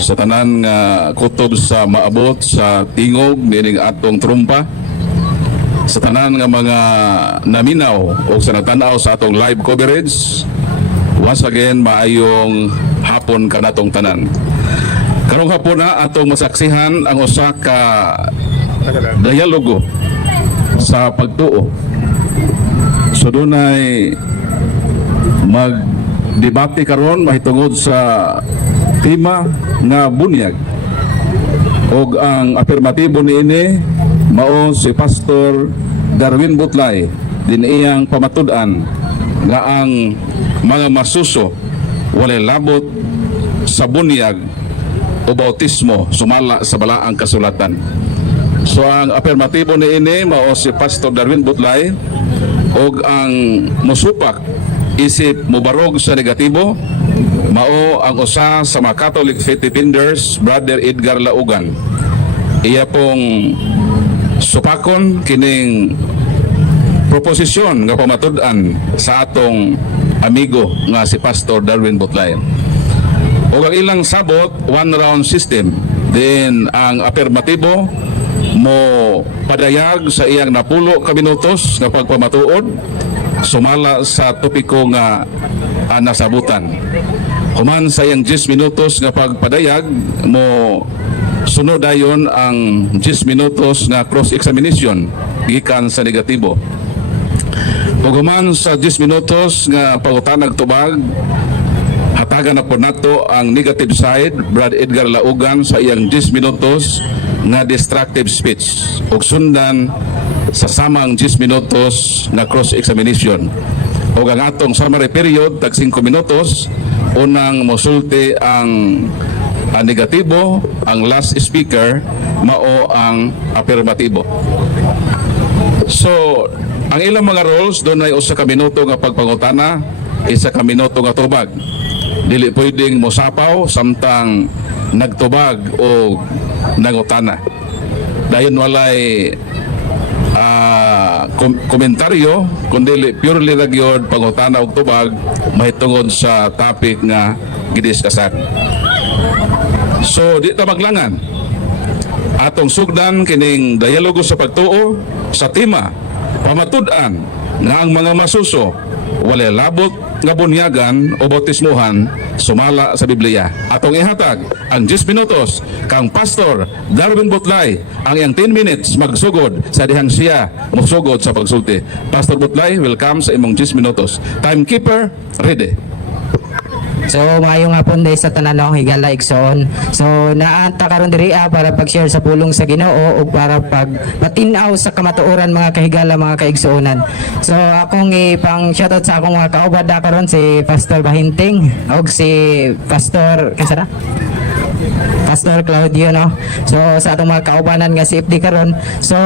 sa tanan nga kutob sa maabot sa tingog nining atong trumpa, sa tanan nga mga naminaw o sa natanaw sa atong live coverage. Once again, maayong hapon kanatong tanan. Karong hapon na atong masaksihan ang usa ka dialogo sa pagtuo. So dunay magdebate karon mahitungod sa tema nga bunyag. Og ang afirmatibo niini mao si Pastor Darwin Butlay din iyang pamatud-an nga ang mga masuso walay labot sa bunyag o bautismo sumala sa balaang kasulatan. So ang afirmatibo niini mao si Pastor Darwin Butlay, og ang musupak isip mubarog sa negatibo mao ang usa sa mga Catholic faith defenders, Brother Edgar Laugan. Iya pong supakon kining proposisyon nga pamatud-an sa atong amigo nga si Pastor Darwin Butlay. O ang ilang sabot, one round system. Then ang afirmatibo mo padayag sa iyang napulo ka minutos nga pagpamatuod sumala sa topiko nga nasabutan. Human sa iyang 10 minutos nga pagpadayag mo sunod dayon ang 10 minutos nga cross-examination gikan sa negatibo. Human sa 10 minutos nga pangutanag tubag, hatagan na po nato ang negative side, Brad Edgar Laugan sa iyang 10 minutos nga destructive speech. Ug sundan sa samang 10 minutos na cross-examination. O ang atong summary period, tag 5 minutos, unang mosulti ang negatibo, ang last speaker, mao ang afirmatibo. So, ang ilang mga roles, doon ay usa ka minuto nga pagpangutana, isa ka minuto nga tubag. Dili pwedeng mosapaw, samtang nagtubag o nangutana. Dahil walay komentaryo, kundi purely nagyod pangutana og tubag mahitungod sa topic nga gidiskasan. So di ta maglangan atong sugdan kining dialogo sa pagtuo sa tema pamatud-an nga ang mga masuso walay labot nga bunyagan o bautismuhan sumala sa Biblia. Atong ihatag ang 10 minutos kang Pastor Darwin Butlay, ang iyang 10 minutes magsugod sa dihang siya magsugod sa pagsulti. Pastor Butlay, welcome sa imong 10 minutos. Timekeeper, ready. So maayong hapon dahil sa tanan no, higala igsoon. So naanta karon diri para pag-share sa pulong sa Ginoo o para pagpatinaw sa kamatuoran mga kahigala mga kaigsuonan. So akong ipang shoutout sa akong mga kaubada karon si Pastor Bahinting og si Pastor kasara Pastor Claudio no. So sa atong mga kaubanan nga si FD karon. So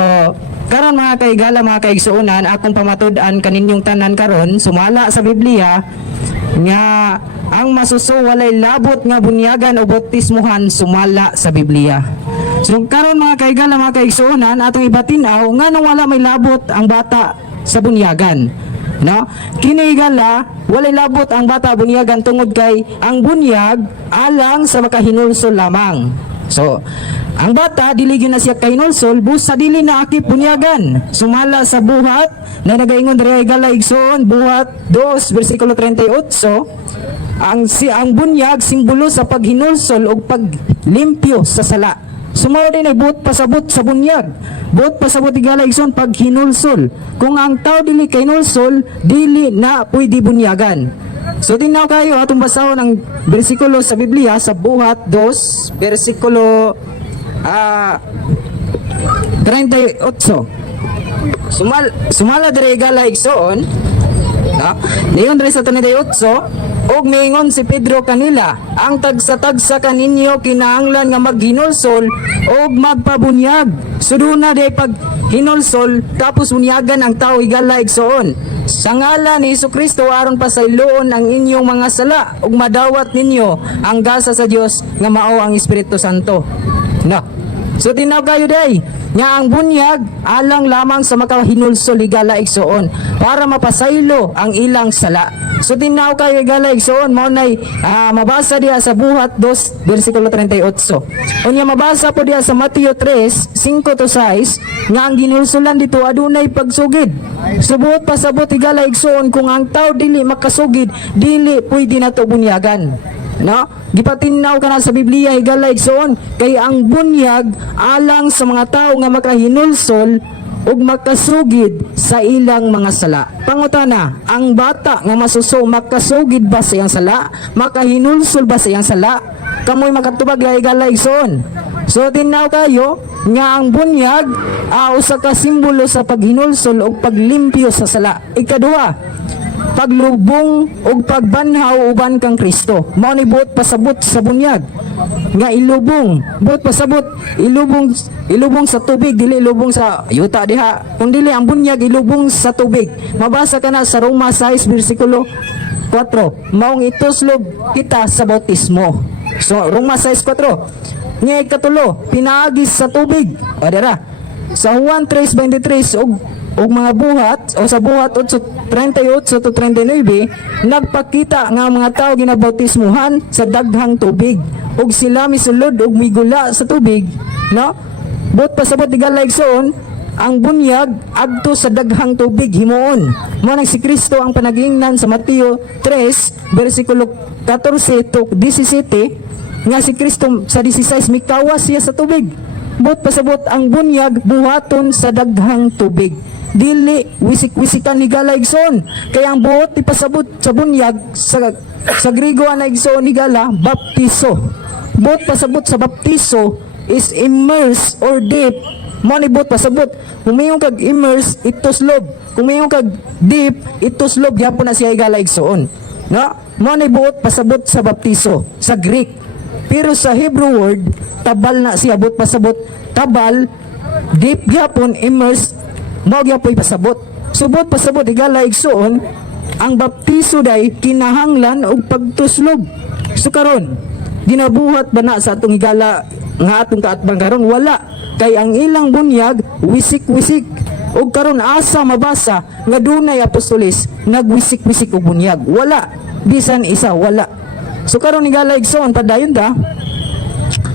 karon mga kahigala mga kaigsuonan, akong pamatud-an kaninyong tanan karon sumala sa Biblia nga ang masuso walay labot nga bunyagan o bautismuhan sumala sa Biblia. So karon mga kaigala mga kaigsuonan, atong ibatinaw nga nang wala may labot ang bata sa bunyagan. No? Kini higala walay labot ang bata bunyagan tungod kay ang bunyag alang sa makahinulsol lamang. So ang bata dili gyud na siya kahinulsol busa dili na akip bunyagan. Sumala sa buhat na nagaingon diri higala igsoon, buhat 2 bersikulo 38, ang bunyag simbolo sa paghinulsol o paglimpyo sa sala. Sumaw din ay buot pasabot sa bunyag. Buot pasabot higala igsoon paghinulsol. Kung ang tao dili kahinulsol, dili na pwede bunyagan. So tinaw kayo atong basahon ang bersikulo sa Biblia sa buhat 2 bersikulo 38. Sumala diri higala igsoon, niyon diri sa 38, og miingon si Pedro kanila, ang tagsa-tagsa kaninyo kinahanglan nga maghinulsol og magpabunyag. Suduna day pag hinulsol tapos bunyagan ang tao higala igsoon. Sa ngalan ni Hesukristo aron pasayloon ang inyong mga sala ug madawat ninyo ang gasa sa Dios nga mao ang Espiritu Santo. No. So tinaw kayo day nga ang bunyag alang lamang sa makahinulsol higala igsoon para mapasaylo ang ilang sala. So tinaw kayo higala igsoon mao nay mabasa diha sa Buhat 2 bersikulo 38. Unya mabasa po diha sa Mateo 3 5 to 6 nga ang ginulsulan dito adunay pagsugid. Subot pasabot higala igsoon kung ang tao dili makasugid dili pwede nato bunyagan. No? Gipatinaw ka na sa Biblia higala igsoon kay ang bunyag alang sa mga tao nga makahinulsol ug makasugid sa ilang mga sala. Pangutana, ang bata nga masuso makasugid ba sa iyang sala? Makahinulsol ba sa iyang sala? Kamoy makatubag higala igsoon. So tinaw kayo nga ang bunyag usa ka simbolo sa paghinulsol ug paglimpyo sa sala. Ikaduha, paglubong ug pagbanhaw uban kang Kristo. Mao ni buot pasabot sa bunyag nga ilubong, buot pasabot ilubong sa tubig, dili ilubong sa yuta diha, kundi ang bunyag ilubong sa tubig. Mabasa ka na sa Roma 6 bersikulo 4, maong ituslob kita sa bautismo. So Roma 6:4 nga ikatulo pinaagis sa tubig. O dira sa Juan 3:23 og mga buhat o sa Buhat 8:38 to 39 nagpakita nga ang mga tao ginabautismuhan sa daghang tubig ug sila misulod og migula sa tubig, no? But pasabot higala igsoon ang bunyag adto sa daghang tubig himuon. Mao nang si Kristo ang panagingnan sa Mateo 3 bersikulo 14 to 17 nga si Kristo sa 16 mikawas siya sa tubig. But pasabot ang bunyag buhaton sa daghang tubig. Dili wisik-wisikan higala igsoon. Kaya ang buot ipasabot sa bunyag sa Griego ana igsoon higala baptiso. Buot pasabot sa baptiso is immerse or dip. Mo ni buot pasabot humiyong kag immerse ituslob. Humiyong kag dip ituslob gyapon na siya higala igsoon. No? Mo ni buot pasabot sa baptiso sa Greek. Pero sa Hebrew word tabal na siya buot pasabot tabal dip gyapon immerse mao gyapon pasabot. Subot pasabot higala igsoon ang baptiso day kinahanglan og pagtuslob. So karon ginabuhat ba na sa atong higala nga atong kaatbang karon? Wala, kay ang ilang bunyag wisik-wisik. Og karon asa mabasa nga dunay apostolis nagwisik-wisik og bunyag? Wala, bisan isa wala. So karon higala igsoon padayon ta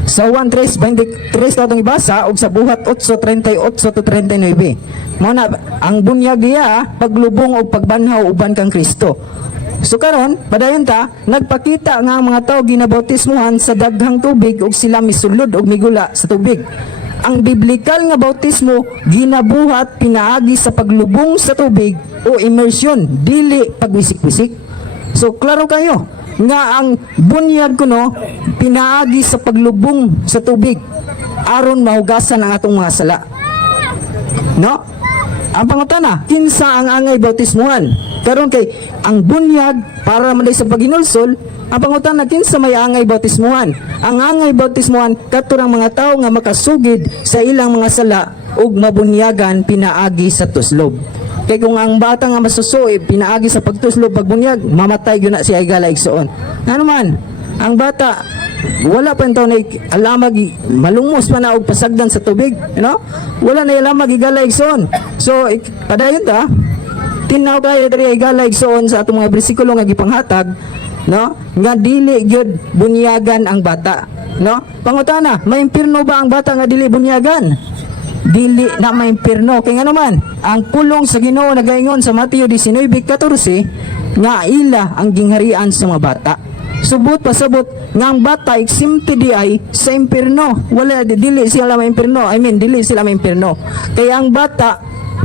sa Juan 3:23 atong ibasa og sa Buhat 8:38 to 39. Mao na ang bunyag diya paglubong og pagbanhaw uban kang Kristo. So karon padayon ta nagpakita nga ang mga tawo ginabautismuhan sa daghang tubig ug sila misulod og migula sa tubig. Ang biblikal nga bautismo ginabuhat pinaagi sa paglubong sa tubig o immersion, dili pagwisik-wisik. So klaro kayo nga ang bunyag kuno pinaagi sa paglubong sa tubig aron mahugasan ang atong mga sala. No? Ang pangutana, kinsa ang angay bautismuhan? Karon kay ang bunyag para man sa paghinulsol, ang pangutana kinsa may angay bautismuhan? Ang angay bautismuhan katurang mga tawo nga makasugid sa ilang mga sala ug mabunyagan pinaagi sa tuslob. Kay kung ang bata nga masusuo pinaagi sa pagtuslob pagbunyag, mamatay gyud na siya higala igsoon. Ano man, ang bata wala pa ito na alamag malungos pa na og pasagdan sa tubig, you know? Wala na alamag higala igsoon. So padayon ta tinaw kayo diri higala igsoon sa atong mga bersikulo nga gipanghatag, no? Nga dili gyud bunyagan ang bata, no? Pangutana, maimpirno ba ang bata nga dili bunyagan? Dili na maimpirno. Kay nga naman ang pulong sa Ginoo nagaingon sa Mateo 19:14 nga ila ang gingharian sa mga bata. Subot pasabot nga ang bata exempted di ay sa impierno. Wala dili sila maimpirno. Dili sila maimpirno. Kaya ang bata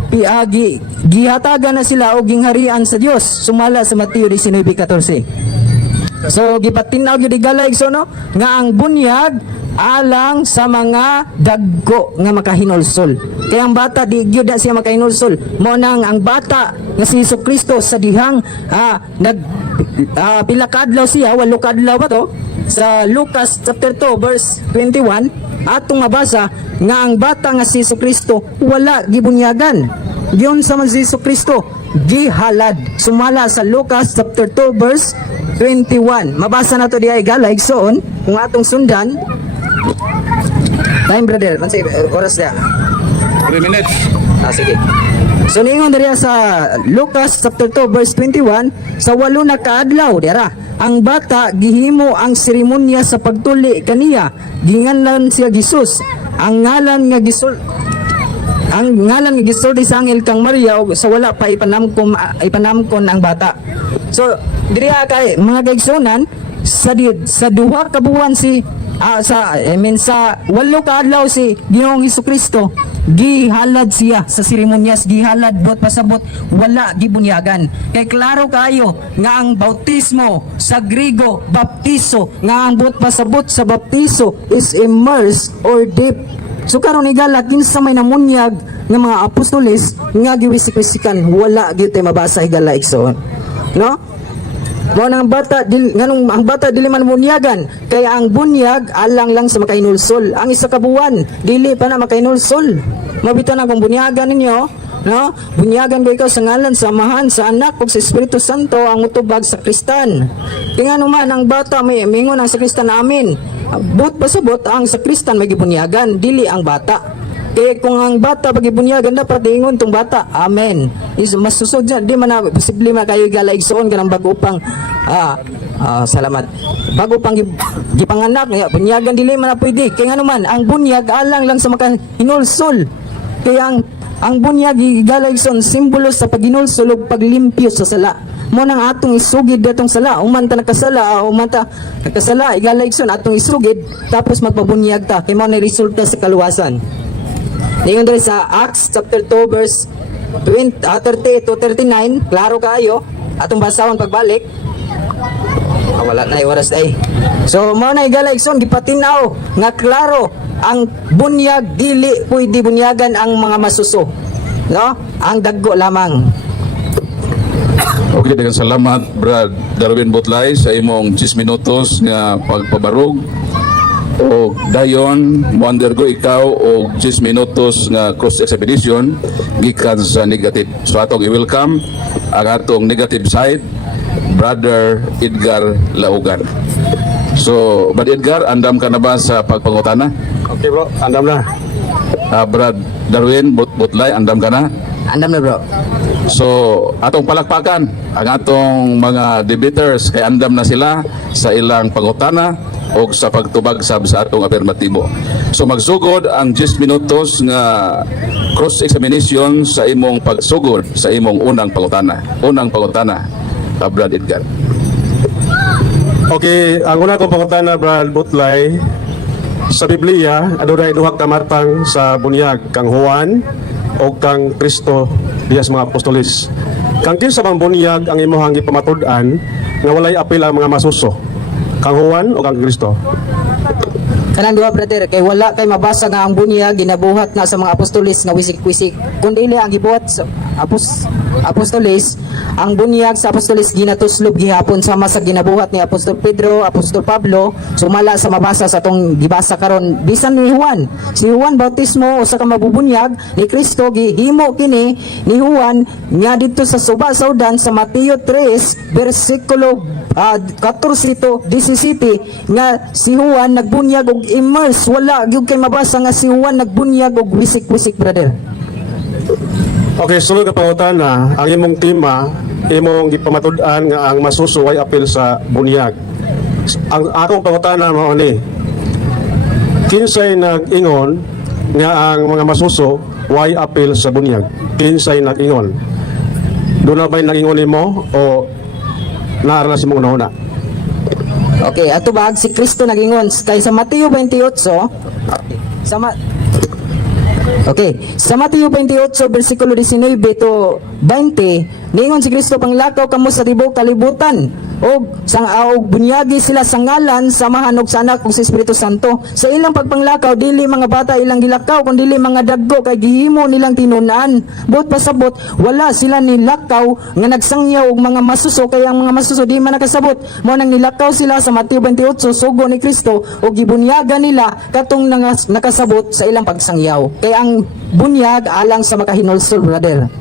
piagi gihatagan na sila og gingharian sa Dios sumala sa Mateo 19:14. So gipatinaw gyud higala igsoon nga ang bunyag alang sa mga dagko nga makahinulsol. Kaya ang bata di gyud na siya makahinulsol. Mo nang ang bata nga si Jesucristo sa dihang pila ka adlaw siya, 8 ka adlaw ba to? Sa Lucas chapter 2 verse 21 atong mabasa nga ang bata nga si Jesucristo wala gibunyagan. Giyon sa man si Jesucristo gihalad. Sumala sa Lucas chapter 2 verse 21. Mabasa na to diay higala igsoon kung atong sundan Time brother, mansay oras na. 3 minutes. Sige. So ningon diri sa Lucas chapter 2 verse 21, sa 8 na kaadlaw dira, ang bata gihimo ang seremonya sa pagtuli kaniya, ginganlan siya Jesus. Ang ngalan nga gisulti sa angel kang Maria ug sa wala pa ipanamkon ang bata. So diri kay mga kaigsunan sa duha ka buwan sa 8 ka adlaw si Ginoong Hesukristo gihalad siya sa seremonyas, gihalad bot pasabot, wala gibunyagan. Kay klaro kayo nga ang bautismo sa Griego baptizo, nga ang bot pasabot sa baptizo is immerse or dip. So karon igala kinsa may namunyag nga mga apostoles nga giwisik-wisikan, wala gyud tay mabasa igala igsoon. No? Mo nang bata nganong ang bata dili man bunyagan, kaya ang bunyag alang lang sa makainulsol. Ang isa ka buwan dili pa na makainulsol. Mabita na kung bunyagan ninyo, no? Bunyagan ba ikaw sa ngalan sa Amahan, sa Anak ug sa Espiritu Santo ang utubag sa Kristan. Kaya naman ang bata may mingon ang sakristan namin. But pasabot ang sakristan may gibunyagan, dili ang bata. Kaya kung ang bata pagibunyagan dapat ingon tong bata. Amen. Is masusod dyan. Di man na posible man kayo igala igsoon ka ng bago pang salamat. Bago pang gipanganak, bunyagan dili man na pwede. Kaya nga naman, ang bunyag alang lang sa makahinulsol. Kaya ang bunyag igala igsoon simbolo sa paghinulsol ug paglimpyo sa sala. Mo nang atong isugid datong sala, umanta nakasala, umanta nakasala, igala igsoon atong isugid tapos magpabunyag ta. Kay mao na resulta sa kaluwasan. Ningon diri sa Acts chapter 2 verse 30 to 39, klaro kayo atong basahon pagbalik. Wala na oras ay. So mao na igala igsoon gipatinaw nga klaro ang bunyag dili pwede bunyagan ang mga masuso. No? Ang daggo lamang. Okay, daghang salamat Brad Darwin Butlay sa imong 10 minutos nga pagpabarog. O dayon mo undergo ikaw og 10 minutos nga cross examination gikan sa negative. So atong i-welcome ang atong negative side, Brother Edgar Laugan. So Brother Edgar, andam ka na ba sa pagpangutana? Okay bro, andam na. Brad Darwin Butlay, andam ka na? Andam na bro. So atong palakpakan ang atong mga debaters kay andam na sila sa ilang pangutana o sa pagtubag sa atong afirmatibo. So magsugod ang 10 minutos nga cross-examination sa imong pagsugod sa imong unang pangutana. Unang pangutana, Brad Edgar. Okay, ang una kong pangutana, Brad Butlay, sa Biblia, adunay duha ka matang sa bunyag, kang Juan o kang Kristo diya sa mga apostolis. Kang kinsa bang bunyag ang imuhang gipamatud-an nga walay apil ang mga masuso? Kang Juan o kang Kristo? Kanang duha brother, kay wala kay mabasa nga ang bunyag ginabuhat na sa mga apostolis nga wisik-wisik. Kundi ang gibuhat sa apostolis, ang bunyag sa apostolis ginatuslob gihapon sama sa ginabuhat ni Apostol Pedro, Apostol Pablo, sumala sa mabasa sa atong gibasa karon bisan ni Juan. Si Juan bautismo usa ka mabubunyag ni Kristo gihimo kini ni Juan nga didto sa suba saudan sa Mateo 3 bersikulo 14 to 17 nga si Juan nagbunyag og immerse, wala gyud kay mabasa nga si Juan nagbunyag og wisik-wisik brother. Okay, sunod na pangutana, ang imong tema, imong gipamatud-an nga ang masuso way apil sa bunyag. Ang akong pangutana mao ni, kinsay nag-ingon nga ang mga masuso way apil sa bunyag? Kinsay nag-ingon? Doon na ba'y nag-ingon nimo o naara na si mong una? Okay, ato bag si Kristo nagingon kay sa Mateo 28 sa Mateo 28 bersikulo 19 to 20 ningon si Kristo panglakaw kamo sa tibuok kalibutan og bunyagi sila sa ngalan sa Amahan ug sa Anak ug sa Espiritu Santo. Sa ilang pagpanglakaw dili mga bata ilang gilakaw kundi dili mga daggo kay gihimo nilang tinunan. Buot pasabot wala sila nilakaw nga nagsangyaw og mga masuso kay ang mga masuso di man nakasabot. Mao nang nilakaw sila sa Mateo 28 sugo ni Kristo ug gibunyagan nila katong nakasabot sa ilang pagsangyaw. Kay ang bunyag alang sa makahinulsol brother.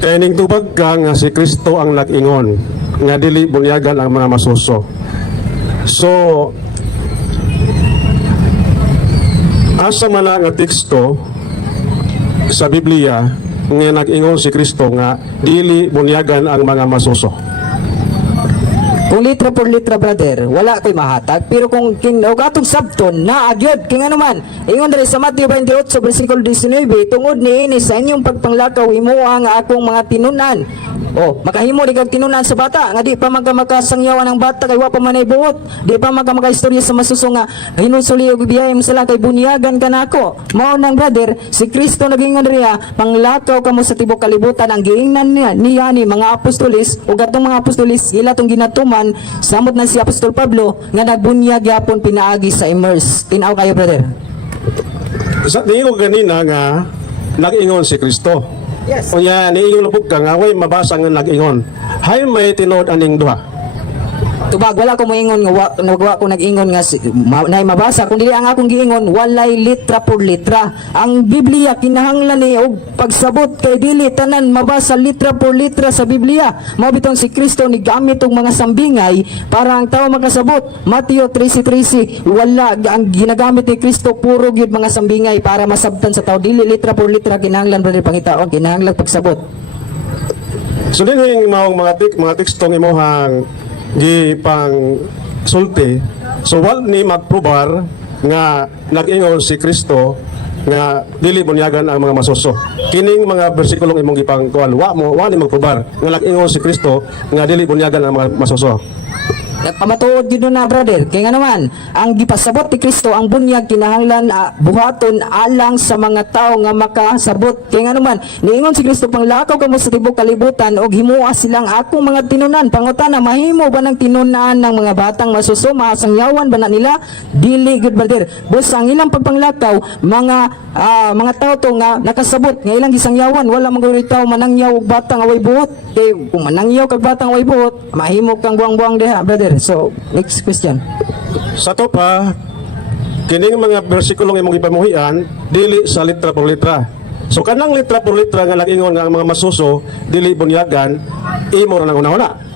Kaya ning tubag ka nga si Kristo ang nag-ingon nga dili bunyagan ang mga masuso. So asa man na nga teksto sa Biblia nga nag-ingon si Kristo nga dili bunyagan ang mga masuso. Kung litra por litra, brother, wala ko'y mahatag. Pero kung atong sabton, naagyod, king ano man. Ingon dali sa Mateo 28, versikulo 19, tungod ni ini sa inyong pagpanglakaw, imo ang akong mga tinunan. O, makahimo di kag tinunan sa bata, nga di pa makasangyawan ang bata, kay wa pa manay buot. Di pa makaistorya sa masuso nga, hinusuli og biyaya mo sila, kay bunyagan ka nako. Mao nang brother, si Kristo nagingon riya, panglakaw kamo sa tibok kalibutan, ang giingnan niya ni mga apostolis, o gatong mga apostolis, sila tong ginatuman, samot na si Apostol Pablo, nga nagbunyag yapon pinaagi sa immerse. Tinaw kayo, brother. Sa tingin ko ganina nga nag-ingon si Kristo. Yes. Unya niingon lubog ka nga way mabasa nga nag-ingon. Hay may tinuod aning duha. Tubag, wala ko moingon nga wa ko nag-ingon nga nay mabasa, kung dili ang akong giingon walay litra por litra. Ang Biblia kinahanglan ni og pagsabot, kay dili tanan mabasa litra por litra sa Biblia. Mao bitong si Kristo ni gamit og mga sambingay para ang tao makasabot. Mateo 13:13, wala ang ginagamit ni Kristo puro gyud mga sambingay para masabtan sa tao, dili litra por litra kinahanglan brother pangitaon, kinahanglan pagsabot. So dinhing maong mga tekstong imuhang gipang sulti, so wal ni magprobar nga nag-ingon si Kristo nga dili bunyagan ang mga masuso. Kining mga bersikulong imong gipang kuan wa ni magprobar nga nag-ingon si Kristo nga dili bunyagan ang mga masuso. Nagpamatuod yun na brother, kaya nga naman ang gipasabot ni Kristo ang bunyag kinahanglan buhaton alang sa mga tao nga makasabot. Kaya nga naman niingon si Kristo, panglakaw kamo sa tibok kalibutan og himua silang akong mga tinunan. Pangutana, mahimo ba ng tinunan ng mga batang masuso, masangyawan ba na nila? Dili good brother. Bus ang ilang pagpanglakaw mga tao to nga nakasabot nga ilang gisangyawan, wala maguri tao manangyaw og batang away buhot. Kay kung manangyaw kag batang away buhot, mahimo kang buang-buang diha brother. So, next question. Sa to pa, kining mga bersikulong imong ipamuhian dili sa litra por litra. So kanang litra por litra nga nag-ingon nga ang mga masuso dili bunyagan, imo ra nang una-una.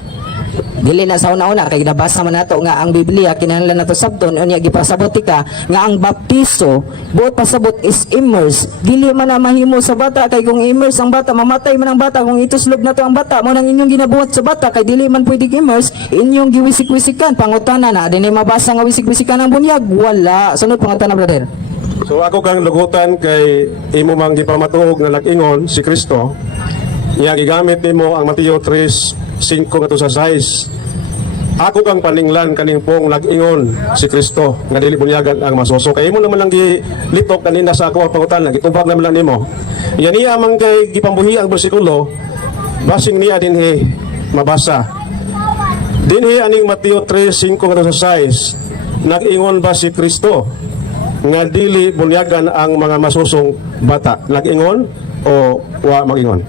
Dili na sa una-una kay nabasa man nato nga ang Biblia kinahanglan nato sabton unya gipasabot ka nga ang baptiso buot pasabot is immerse. Dili man na mahimo sa bata kay kung immerse ang bata mamatay man ang bata kung ituslog nato ang bata mo nang inyong ginabuhat sa bata kay dili man pwede immerse inyong giwisik-wisikan. Pangutana na dinay mabasa nga wisik-wisikan ang bunyag, wala. Sunod pangutana brother. So ako kang lugutan kay imo mang gipamatuog nga nag-ingon si Kristo. Iya gigamit nimo ang Mateo 3:5 ngadto sa 6. Ako kang paninglan kaning pong nag-ingon si Kristo nga dili bunyagan ang masuso. Kay imo naman lang gilitok kanina sa ako pangutan, gitubag naman lang nimo. Iya niya man kay gipambuhi ang bersikulo basing niya dinhi mabasa. Dinhi aning Mateo 3:5 ngadto sa 6. Nag-ingon ba si Kristo nga dili bunyagan ang mga masusong bata? Nag-ingon o wa mag-ingon?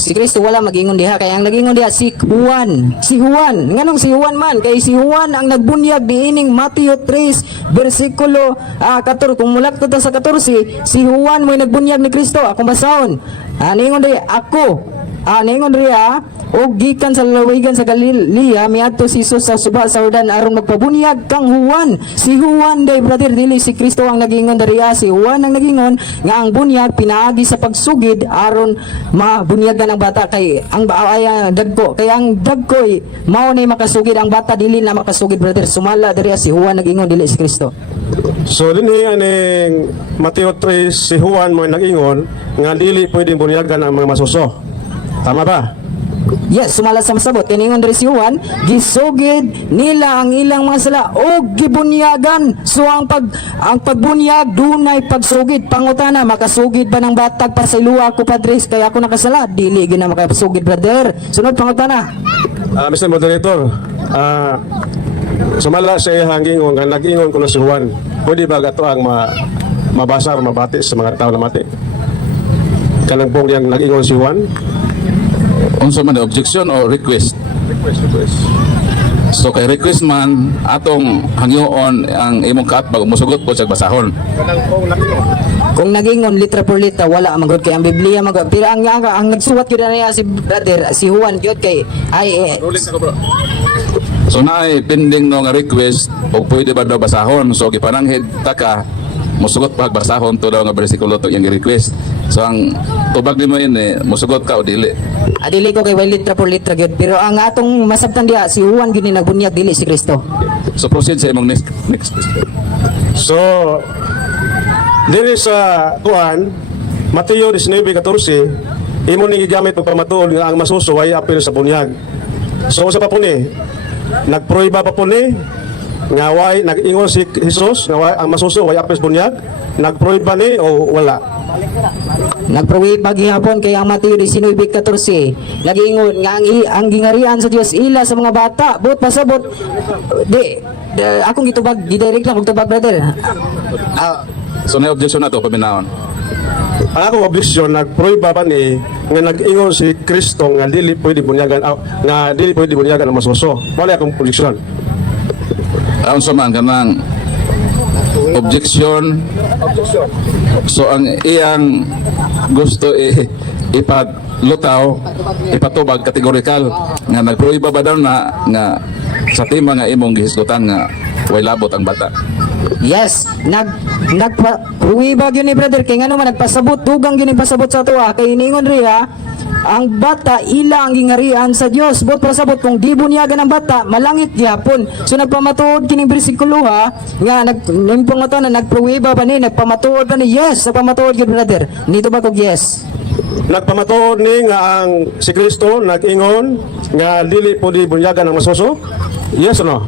Si Kristo wala mag-ingon diha, kaya ang nag-ingon diha si Juan. Si Juan, nganong si Juan man? Kay si Juan ang nagbunyag diining Mateo 3 versikulo 14. Kung mulak to sa 14, si Juan mo'y nagbunyag ni Kristo. Akong basahon. Ningon diha ako. Ningon diha og gikan sa lalawigan sa Galilea miadto si Jesus sa suba sa Jordan aron magpabunyag kang Juan. Si Juan day brother, dili si Kristo ang nagingon dariya. Si Juan ang nagingon nga ang bunyag pinaagi sa pagsugid aron mabunyagan ang bata kay ang dagko. Kay ang dagko mao nay makasugid, ang bata dili na makasugid brother. Sumala dariya si Juan nagingon, dili si Kristo. So dinhi aning Mateo 3 si Juan mo nag-ingon nga dili pwedeng bunyagan ang mga masuso. Tama ba? Yes, sumala sa masabot. Kiningon diri si Juan, gisugid nila ang ilang mga sala og gibunyagan. So ang pagbunyag dunay pagsugid. Pangutana, makasugid ba ng batag para sa iluwa ko padres kaya ako nakasala? Dili gyud na makasugid brother. Sunod pangutana. Mr. Moderator, sumala sa iyang gingon nga nag-ingon ko na si Juan. Pwede ba gato ang mabasa o mabati sa mga tao na mati? Kanang pong yang nag-ingon si Juan? Unsa man objection or request? Request. So kay request man atong hangyoon ang imong kaatbag musugot po sa basahon. Kanang pong nag-ingon. Kung nagingon litra por litra wala magod kay ang Biblia pero ang nagsuwat gyud na si brother si Juan gyud kay So naay pending no nga request og pwede ba daw basahon. So gipananghid taka musugot pagbasahon to daw nga bersikulo to yung request. So ang tubag nimo ini musugot ka o dili. Dili ko kay way litra por litra gyud, pero ang atong masabtan diha si Juan gyud ni nagbunyag, dili si Kristo. So proceed sa imong next question. So, dili sa kuan, Mateo 19:14, imo ni gigamit og pamatuod nga ang masuso way apil sa bunyag. So sa pa po ni, nagproiba pa po ni nga way nag-ingon si Jesus nga way, ang masuso way apil sa bunyag, nagproiba ni o wala? Nagprawid paghihapon kay ang Mateo 19:14 nagiingon nga ang gingarian sa Dios ila sa mga bata, but pasabot di akong gitubag, gidirect lang og tubag, brother. So na objection na to paminahon. Ang akong objection, nagproiba pa ni nga nag-ingon si Kristo nga dili pwede bunyagan nga dili pwede bunyagan ang masuso. Wala akong objection. Aun sa man kanang objection. So ang iyang gusto ipatlutaw, ipatubag kategorikal nga nagproiba ba daw na nga sa tema nga imong gihisgutan nga way labot ang bata. Yes, nagpruwiba gyud ni brother kay ngano man nagpasabot dugang gyud ni pasabot sa tuwa kay ningon riya ang bata ila ang gingarian sa Dios. Bot pasabot kung di bunyagan ang bata malangit gyapon. So nagpamatuod kining bersikulo ha nga nagpamatuod na nagpruwiba pa ni nagpamatuod pa ni yes, nagpamatuod gyud brother. Nito ba kog yes? Nagpamatuod ni nga ang si Kristo nag-ingon nga dili pwede bunyagan ang masuso. Yes or no?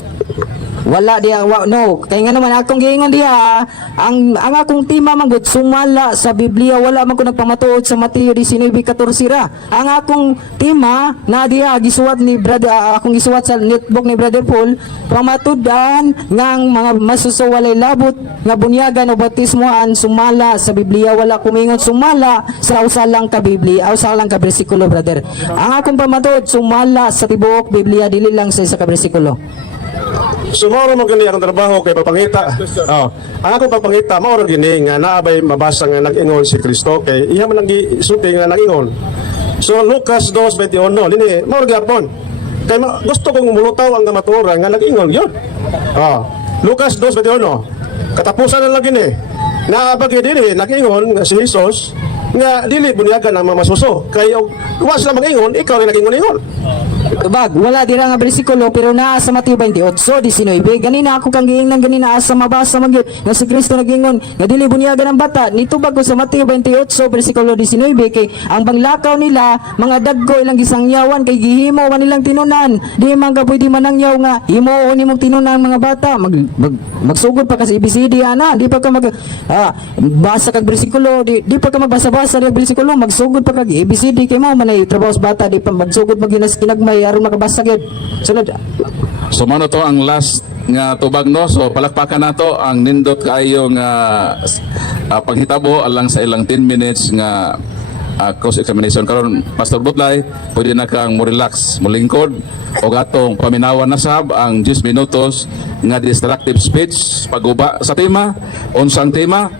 Wala diya, no. Kaya nga naman akong giingon diya, ang akong tema man gud sumala sa Biblia, wala man ko nagpamatuod sa Mateo 19:14 ra. Ang akong tema na diya gisuwat ni brother, akong gisuwat sa netbook ni Brother Paul, pamatudan ngang mga masusuwalay labot nga bunyagan o bautismoan sumala sa Biblia, wala kumingon sumala sa usalang ka Biblia, usalang ka bersikulo, brother. Ang akong pamatuod sumala sa tibuok Biblia, dili lang sa isa ka bersikulo. So mao mo gani akong trabaho kay pagpangita. Ang akong pagpangita mao ra gini nga naabay mabasa nga nag-ingon si Kristo kay iya man lang gisulti nga nag-ingon. So Lucas 2:21 dinhi mao ra gyapon. Kay gusto kong mulutaw ang kamatuoran nga nag-ingon gyud. Lucas 2:21. Katapusan na lang gini. Naabag dinhi nag-ingon nga si Jesus nga dili bunyagan ang mamasuso. Kay wa sila mag-ingon, ikaw rin nag-ingon-ingon. Tubag, wala dira nga bersikulo pero naa sa Mateo 28:19. Ganina ako kang giingnan ganina asa mabasa magyud nga si Kristo nagingon nga dili bunyagan ang bata. Nitubag ko sa Mateo 28:19 kay ang banglakaw nila mga dagko ilang gisangyawan kay gihimo man nilang tinunan. Di man ka pwede manangyaw nga himuon nimong tinunan mga bata. Magsugod pa ka sa ABCD ana, di pa ka basa kag bersikulo, di pa ka magbasa-basa sa bersikulo, magsugod pa kag ABCD kay mao man ay trabaho sa bata, di pa magsugod maginas kinagmay aron makabasa gyud. Sunod. So mano to ang last nga tubag no. So palakpakan nato ang nindot kaayo nga paghitabo alang sa ilang 10 minutes nga cross examination karon. Pastor Butlay, pwede na kang mo relax, mo lingkod o gatong paminawan na sab ang 10 minutos nga destructive speech paguba sa tema. Unsang tema?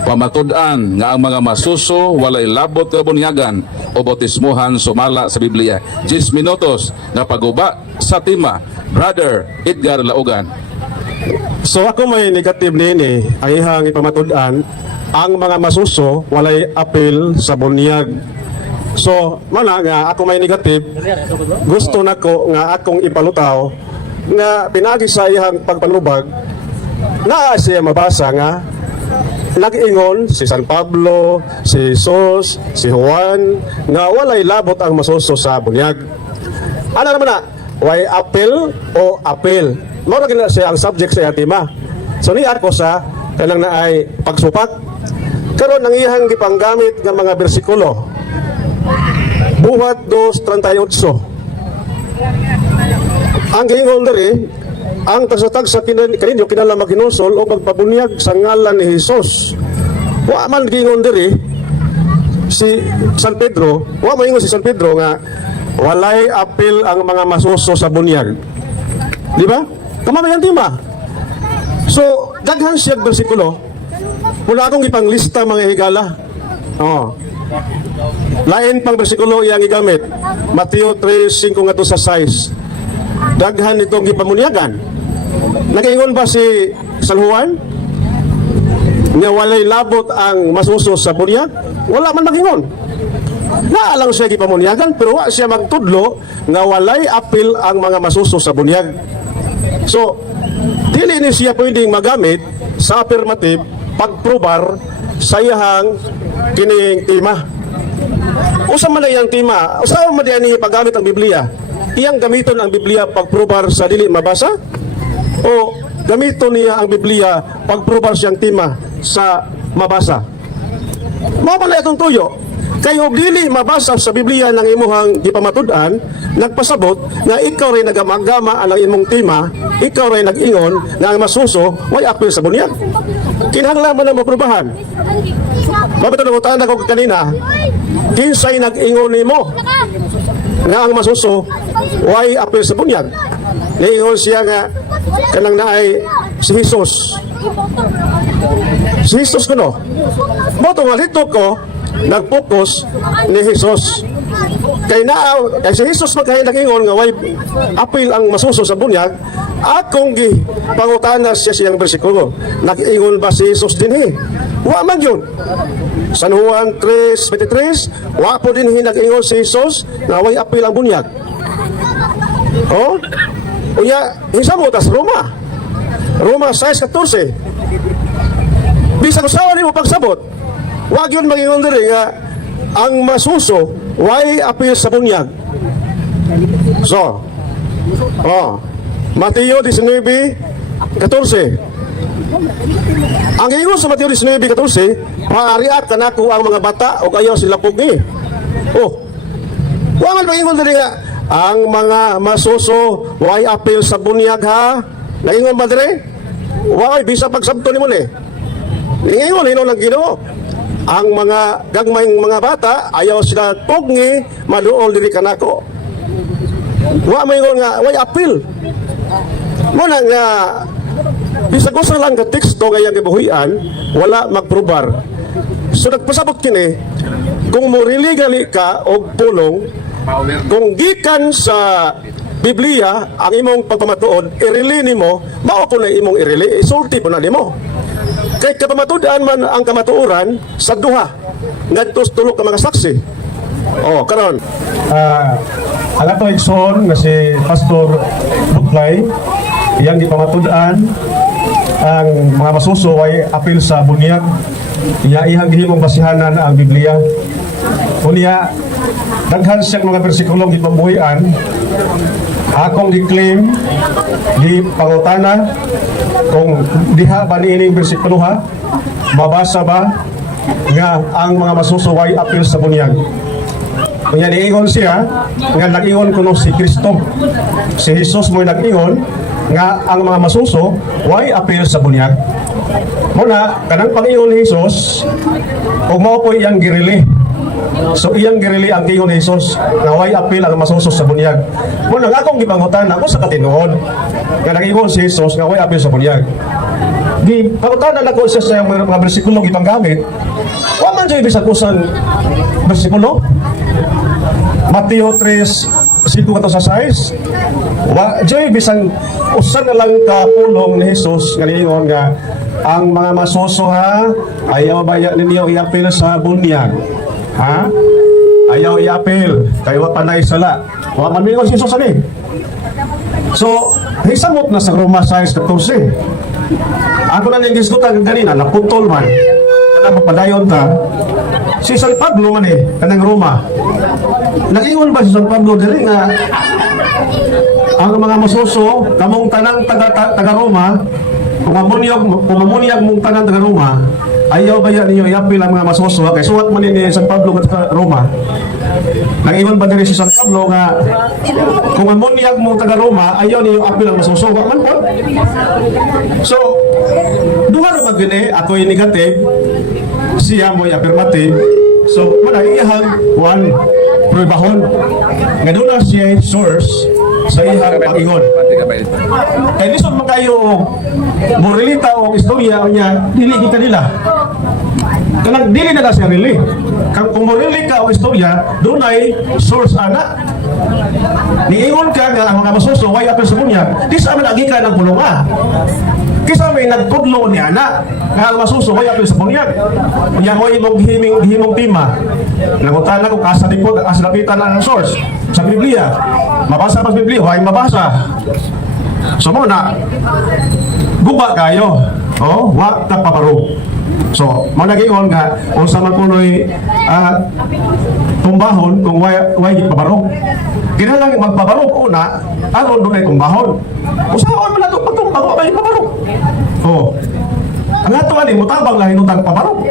Pamatud-an nga ang mga masuso walay labot nga bunyagan o bautismuhan sumala sa Biblia. 10 minutos nga paguba sa tema. Brother Edgar Laugan. So ako may negative nini, ang ihang ipamatud-an ang mga masuso walay apil sa bunyag. So mana nga ako may negative, gusto nako nga akong ipalutaw nga pinagi sa ihang pagpanubag naa siya mabasa nga nag-ingon si San Pablo, si Jesus, si Juan nga walay labot ang masuso sa bunyag. Ano naman na? Way apil o apil. Mao na siya ang subject sa tema. So niya ko sa kailang na ay pagsupak. Karon ang iyang gipanggamit nga mga bersikulo. Buhat 2:38. Ang giingon diri ang tagsatag sa kaninyo kinala maghinusol o magpabunyag sa ngalan ni Jesus. Wa man giingon diri si San Pedro, wa man ingon si San Pedro nga walay apil ang mga masuso sa bunyag. Di ba? Kamamayan di ba? So, daghan siya bersikulo. Wala akong ipanglista mga higala. Lain pang bersikulo iyang igamit. Mateo 3:5 nga to sa 6. Daghan itong gipamunyagan. Nag-ingon ba si San Juan? nga walay labot ang masuso sa bunyag, wala man nagingon. Naalang siya gipamunyagan pero wa siya magtudlo nga walay apil ang mga masuso sa bunyag. So, dili ni siya pwedeng magamit sa affirmative pagprobar sa iyahang kining tema. Usa man na iyang tema, usa man ni paggamit ang Biblia. Iyang gamiton ang Biblia pagprobar sa dili mabasa o gamiton niya ang Biblia pagprobar siyang tema sa mabasa. Mao pala itong tuyo. Kayo dili mabasa sa Biblia ng imuhang gipamatud-an, nagpasabot nga ikaw ray nagamagama ang imong tema, ikaw ray nag-ingon nga ang masuso way apil sa bunyag. Kinahanglan man na maprobahan. Mabatunutan ako kanina, kinsay nag-ingon nimo nga ang masuso way apil sa bunyag. Niingon siya nga kanang naay si Jesus. Si Jesus kuno. Moto nga lito ko nag-focus ni Jesus. Kay si Jesus magkain nag-ingon nga way apil ang masuso sa bunyag, akong pangutana siya siyang bersikulo. Nag-ingon ba si Jesus dinhi? Wa man yun. San Juan 3:23, wa po dinhi nag-ingon si Jesus nga way apil ang bunyag. Oh? Unya, hisamo tas Roma 6:14. Bisag usawa nimo pagsabot, wag yun mag-ingon diri nga ang masuso way apil sa bunyag. So, Mateo 19:14. Ang ingon sa Mateo 19:14, paariat kanako ang mga bata o ayaw sila pugni. Wa man mag-ingon diri nga ang mga masuso way apil sa bunyag ha. Naingon ba diri? Way bisa pagsabto nimo ni. Ingon hino lang Ginoo. Ang mga gagmayng mga bata ayaw sila pugni maduol diri kanako. Wa maingon nga way apil. Mo na nga bisag usa lang ka teksto nga iyang gibuhian, wala magprobar. So nagpasabot kini, kung mo gali ka og pulong, kung gikan sa Biblia ang imong pagpamatuod, irili nimo, mao po na imong irili, isulti po na nimo. Kay kapamatudan man ang kamatuoran sa duha, ngadtos tulo ka mga saksi. Karon. Ang atong igsoon nga si Pastor Butlay, iyang gipamatudan ang mga masuso ay apil sa bunyag. Ihang gihimong basihanan ang Biblia. Unya, daghan siyang mga bersikulong gipabuhian. Akong gi-claim, gi-pangutana, kung diha ba niining bersikulo ha, mabasa ba nga ang mga masuso ay apil sa bunyag. Kanya niingon siya, nga nag-ingon kuno si Kristo. Si Jesus mo'y nag-ingon, nga ang mga masuso, way apil sa bunyag. Muna, kanang pag-ingon ni Jesus, kung mao po iyang girili. So iyang girili ang ingon ni Jesus, nga way apil ang masuso sa bunyag. Muna, nga akong gipangutan ako sa katinuod, nga nag-ingon si Jesus, nga way apil sa bunyag. Di, pangutan na ako siya sa mga bersikulong ipanggamit, wa man siya ibig kusang bersikulo. Mateo 3:5-6. Wa jay bisang usa na lang ka pulong ni Jesus nga niingon nga ang mga masuso ha, ayaw baya ninyo iapil sa bunyag. Ha? Ayaw iapil kay wa panay sala. Wa man mingon si Jesus ani. So, hisamot na sa Roma 6:14. Ako na ning gisgutan kanina naputol man. Kana mapadayon ta. Si San Pablo man kanang Roma. Nag-ingon ba si San Pablo diri nga ang mga masuso kamong tanang taga Roma, kung mamunyag mong tanang taga Roma, ayaw ba ninyo iapil ang mga masuso kay suwat man ni San Pablo nga Roma. Nag-ingon ba diri si San Pablo nga kung mamunyag mong taga Roma, ayaw ninyo apil ang masuso man po. So duha ra magini ako yung negative, siya mo'y affirmative. So muna iyahang one pruebahon nga doon na siya source sa iyang pag-ingon. Kaya lisod man kayo moralita o istorya niya, dili kita nila. Kanang dili na siya rili. Kung moralita o istorya, doon ay source ana. Niingon ka nga ang mga masuso, way apil sa bunyag, di sa amin agikan ang pulunga. Kisa may nagkudlo ni ana nga ang masuso way apil sa bunyag. Nya mo imong gihimong tima. Nangutan ko asa likod asa lapitan ang source sa Biblia. Mabasa pa sa Biblia, way mabasa. So mo na guba kayo. Oh, wa ta pabarog. So, malagion nga unsa man kunoy tumbahon kung way pabarog. Kinahanglan magpabarog una aron dunay tumbahon. Usahaon man nato patumbang wa may pabarog. Oh. Ang ato ani mutabang lahi nutang pabarog.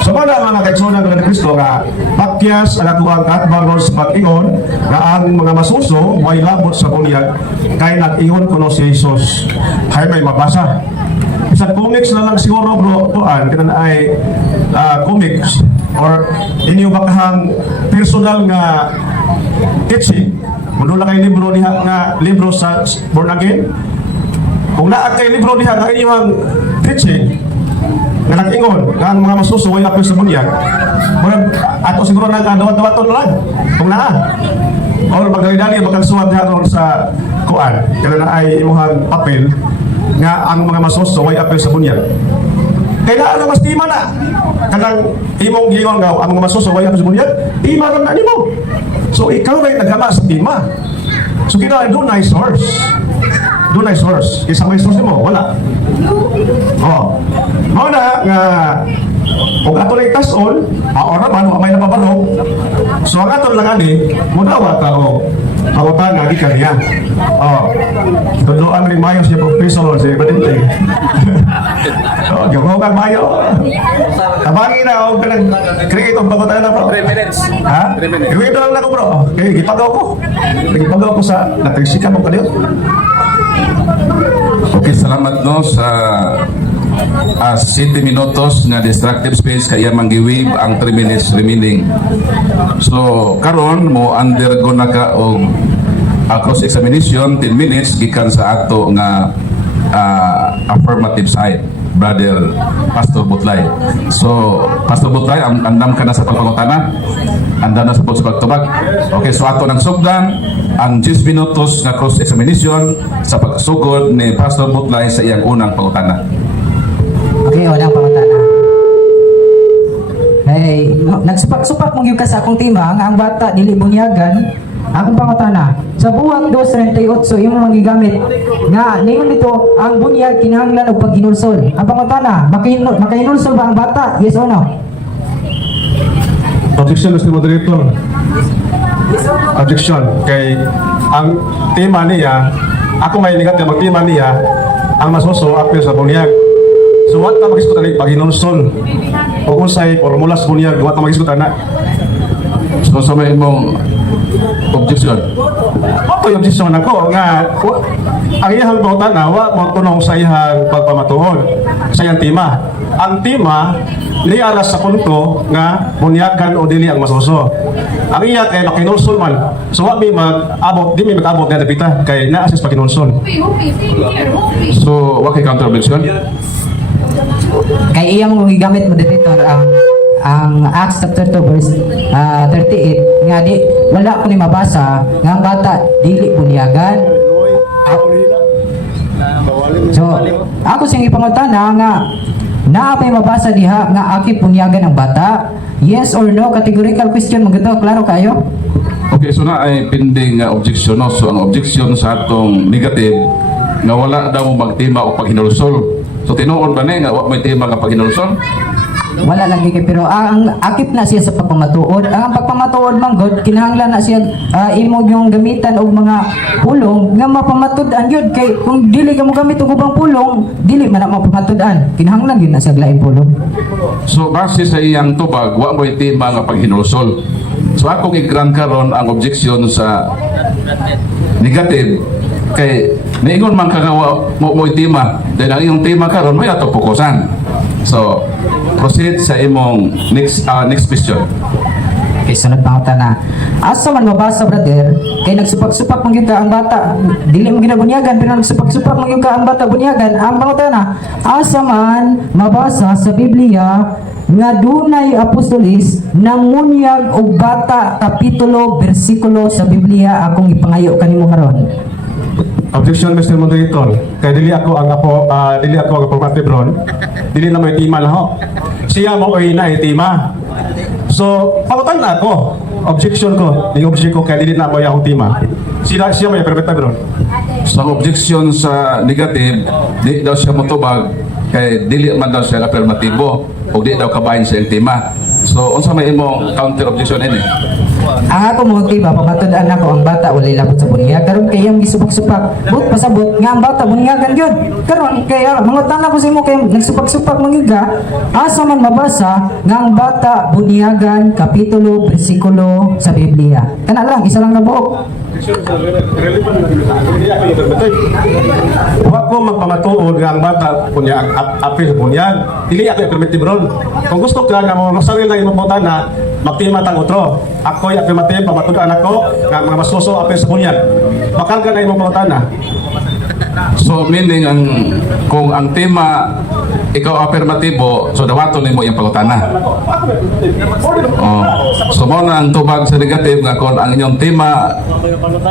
So mga kaigsunan ng Kristo nga pakyas ang ato ang katbang sa pag-ingon nga ang mga masuso way labot sa bunyag kay nag-ingon kuno si Jesus. Hay may mabasa. Isang comics na lang siguro bro, tuan, kita ay comics or inyo bakahang personal nga teaching. Muna lang kayo libro niya nga libro sa Born Again. Kung naa kay libro niya nga inyong teaching, nga nag-ingon, nga ang mga masusuway na sa bunyag, ato siguro nag-dawat-dawaton lang, kung naa. Or magdali-dali, magkagsuwad natin sa kuan, kaya na ay imuhang papel, nga ang mga masuso way apil sa bunyag. Kaya na mas tima na. Kanang imong giingon nga ang mga masuso way apil sa bunyag, tima ron na nimo. So ikaw ray naghama sa tima. So kina do nice source. Do nice source. Isa may source mo, wala. Oh. Mao na nga kung ato ray tas-on, ora man wa may napabalog. So ang ato lang ani, mudawa ta o pangutan nga gikan niya. Oh. Tuduan rin mayo siya professor si Badinte. Oh, gawa ka mayo. Tabangin na ako create ang pangutan na bro. 3 minutes. Ha? 3 minutes. Iwito lang ako bro. Okay, gipagaw ko. Gipagaw ko sa natrisika mo kaniyot. Okay, salamat no sa 7 minutos nga destructive space kaya manggiwib ang 3 minutes remaining. So karon mo undergo na ka og cross examination 10 minutes gikan sa ato nga affirmative side, brother Pastor Butlay. So Pastor Butlay, andam ka na sa pagpangutana, andam na sa pagtubag. Okay, so ato nang sugdan ang 10 minutos nga cross examination sa pagsugod ni Pastor Butlay sa iyang unang pangutana. Okay, walang pangutana. Hey, nagsupak mong ka sa akong tima nga ang bata dili bunyagan. Akong pangutana, sa buhat 2:38 imong magigamit nga ningon dito ang bunyag kinahanglan og paghinulsol. Ang pangutana, makahinulsol ba ang bata? Yes or no? Objection, Mr. Moderator. Objection. Kay ang tema niya, ako may ligat na magtima niya, ang masuso apil sa bunyag. So what na mag-isgot na paghinulsol? O unsay formula sa bunyag, what na mag-isgot na? So sa may mong objection. Ato yung objection ako nga ang iyang pangutana wa mo tunong sa iyang pagpamatuod sa iyang tema. Ang tema nialas sa punto nga bunyagan o dili ang masuso. Ang iya kay makinulsol man. So wa mi mag-abot, di mi mag-abot na dapita kay naa-assist pakinulsol. So wa kay counter objection. Kay iyang gigamit moderator ang Acts chapter 2 verse 38 nga di wala ko ni mabasa nga ang bata dili bunyagan. So ako sing ipangutana nga naa pay mabasa diha nga aki bunyagan ang bata. Yes or no? Categorical question maganda, klaro kayo? Okay, so na ay pending objection no. So ang objection sa atong negative nga wala daw mo magtima o paghinulsol. So tinuod ba ni nga wa may tema nga paghinulsol? Wala lang gigi pero ang akip na siya sa pagpamatuod. Ang pagpamatuod man god kinahanglan na siya imog yung gamitan og mga pulong nga mapamatud-an yun kay kung dili ka mo gamit og ubang pulong dili man na mapamatud-an. Kinahanglan gyud na siya laing pulong. So base sa iyang tubag wa may tema nga paghinulsol. So akong i-grant karon ang objection sa negative kay niingon man ka nga mo tema dahil ang iyong tema karon may ato fokusan. So proceed sa imong next question. Okay, sunod pangutana. Asa man mabasa brother kay nagsupak-supak man gyud ka ang bata dili mo ginabunyagan pero nagsupak-supak man gyud ka ang bata bunyagan. Ang pangutana, asa man mabasa sa Biblia nga dunay apostolis nang munyag og bata kapitulo bersikulo sa Biblia akong ipangayo kanimo karon. Objection, Mr. Moderator. Kaya dili ako ang affirmative ron. Dili na may tima laho. Siya mo ay na tima. So, pakutan na ako. Objection ko. Yung objection ko kaya dili na mo yung tima. Siya may affirmative ron. Sa objection sa negative, di daw siya motubag kay dili man daw siya affirmatibo o di daw kabahin sa iyang tema. So, unsa may imong counter objection ini? Ang ako mo tiba pamatud-an ako ang bata walay labot sa bunyag karon kay ang gisupak-supak but pasabot nga ang bata bunyagan gyud karon kaya mangutan ako sa imo kay nagsupak-supak mangiga asa man mabasa nga ang bata bunyagan kapitulo bersikulo sa Biblia kana lang isa lang na buok. Huwag ko magpamatuod nga ang bata kunya apil sa bunyag. Dili ako affirmative ron. Kung gusto ka nga mo sarili lang imong na magtima tang utro. Ako ay affirmative pamatuod ako nga mga masuso apil sa bunyag. Bakal ka na imong na. So, meaning kung ang tema ikaw affirmatibo, so dawaton nimo yung pangutana. Oh. So mo na ang tubag sa negative nga kung ang inyong tema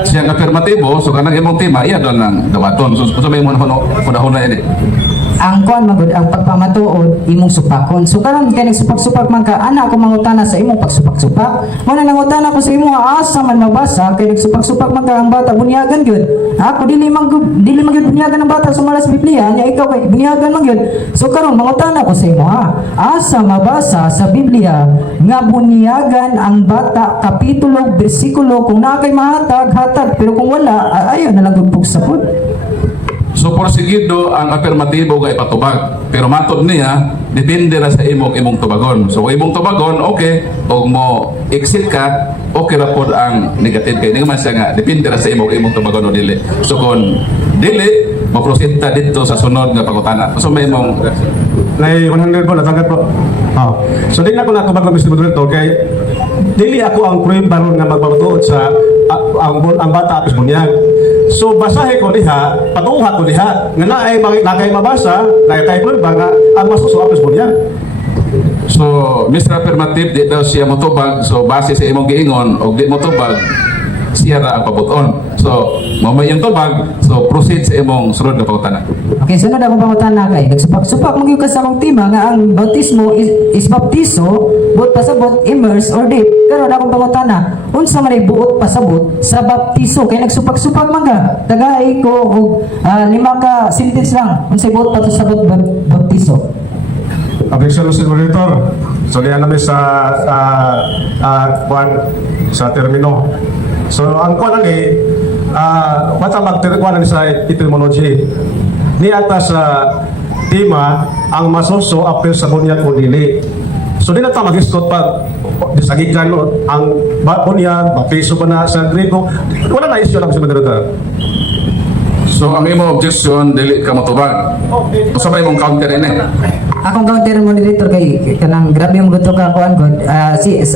siyang affirmatibo, so kanang imong tema iya doon ang dawaton. So may mo na ini. Ang kuan magud ang pagpamatuod imong supakon. So karon kay nagsupak-supak man ka ana ako mangutana sa imong pagsupak-supak. Mo na nangutana ko sa imo asa man mabasa kay nagsupak-supak man ka ang bata bunyagan gyud. Ako dili man gyud bunyagan ang bata sa malas Biblia nya ikaw kay bunyagan man gyud. So karon mangutana ko sa imo asa mabasa sa Biblia nga bunyagan ang bata kapitulo bersikulo kung naa kay mahatag hatag pero kung wala ayo na lang gud pugsapod. So porsigido ang affirmatibo nga ipatubag. Pero matod niya, depende ra sa imong tubagon. So kung imong tubagon, okay. Kung mo exit ka, okay ra pod ang negative kay hindi man siya nga depende ra sa imong tubagon o dili. So kung dili, maproceed ta dito sa sunod nga pangutana. So may imong Nay 100 po natanggap po. So di na ko natubag ng Mr. Moderator kay dili ako ang prueba ron nga magpamatuod sa ang bata apis bunyag. So basahe ko diha, patuha ko diha nga naay nakay mabasa, nakay prueba nga ang masuso apis bunyag. So, Mr. Affirmative, di daw siya motubag. So, base sa imong giingon, o di motubag, siya ra ang pabuton. So, mamay yung tubag, so proceed sa imong sunod na pangutana. Okay, sunod akong pangutana kay nagsupak-supak mo gyud ka sa akong tema nga ang bautismo is baptiso, buot pasabot, immerse or dip. Pero akong pangutana, unsa man ay buot pasabot sa baptiso kay nagsupak-supak man ka. Tagay ko og 5 ka sentence lang unsay buot pasabot baptiso. Objection, Mr. Moderator. So diyan namin sa termino. So ang kuan ani wata magkuan sa etymology. Ni atas sa tema ang masuso apil sa bunyag o dili. So di na ta mag-istot pa disagikan ang bunyag, baptiso ba na sa Grego. Wala na issue lang sa Moderator. So, ang imong objection, dili ka motubag. Usa ba imong counter ini? Akong counter moderator kay kanang grabe yung gusto ka kuan god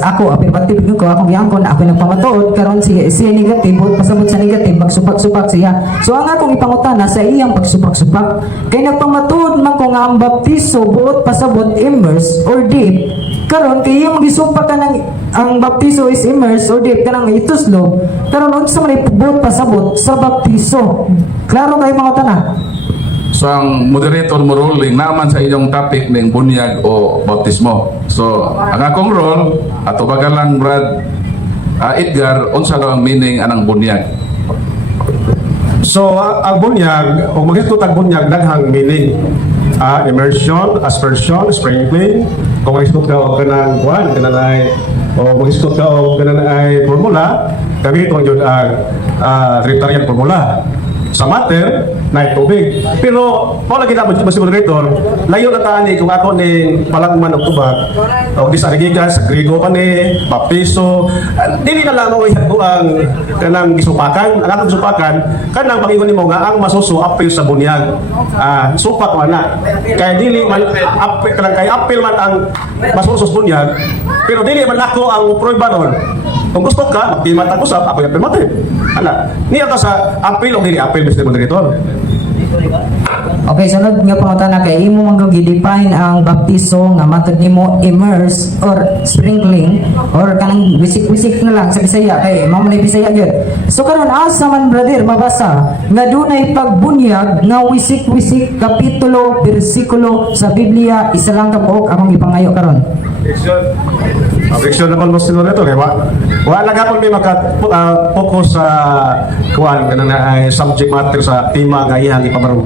ako affirmative ko akong giangkon ako nang pamatuod karon siya negative buot pasabot sa negative magsupak-supak siya. So ang akong ipangutana sa iyang pagsupak-supak kay nagpamatuod man ko nga ang baptiso buot pasabot immerse or dip karon kay iyang gisupak ka ng ang baptiso is immerse or dip kanang ituslog karon unsa man buot pasabot sa baptiso. Klaro kay pangutana. So, ang moderator mo ruling naman sa inyong topic ng bunyag o bautismo. So, ang akong role, ato bagalang Brad Edgar, unsa daw ang meaning anang bunyag? So ang bunyag, kung mag-istot ang bunyag, daghang meaning. Immersion, aspersion, sprinkling. Kung mag-istot ka o kanang buwan, kanang ay, o mag-istot ka o kanang ay formula, kami itong yun ang Trinitarian formula. Sa matter, na tubig. Pero, kung lagi na mas moderator, layo na tani kung ako ni palagman o tubag, o di sa Rigigan, sa Grigo pa ni, baptiso, dili na lang ako ang kanang gisupakan, ang akong gisupakan, kanang pangingon mo nga ang masuso apil sa bunyag. Supak man na. Kaya dili man, kay apil man ang masuso sa bunyag, pero dili man ako ang prueba nun. Kung gusto ka, magtimat ang usap, ako yung permate. Niya ka sa apil o dili apil, Mr. Moderator. Okay, sunod nga pangutana kay imo man gi-define ang baptiso nga matod nimo immerse or sprinkling or kanang wisik-wisik na lang sa Bisaya kay mao man Bisaya gyud. So karon asa man brother mabasa nga dunay pagbunyag nga wisik-wisik kapitulo bersikulo sa Biblia isa lang ka buok akong ipangayo karon. Objection naman mo sino nito kay wala gapon may focus sa kuan kanang subject matter sa tema nga iyang ipamaro.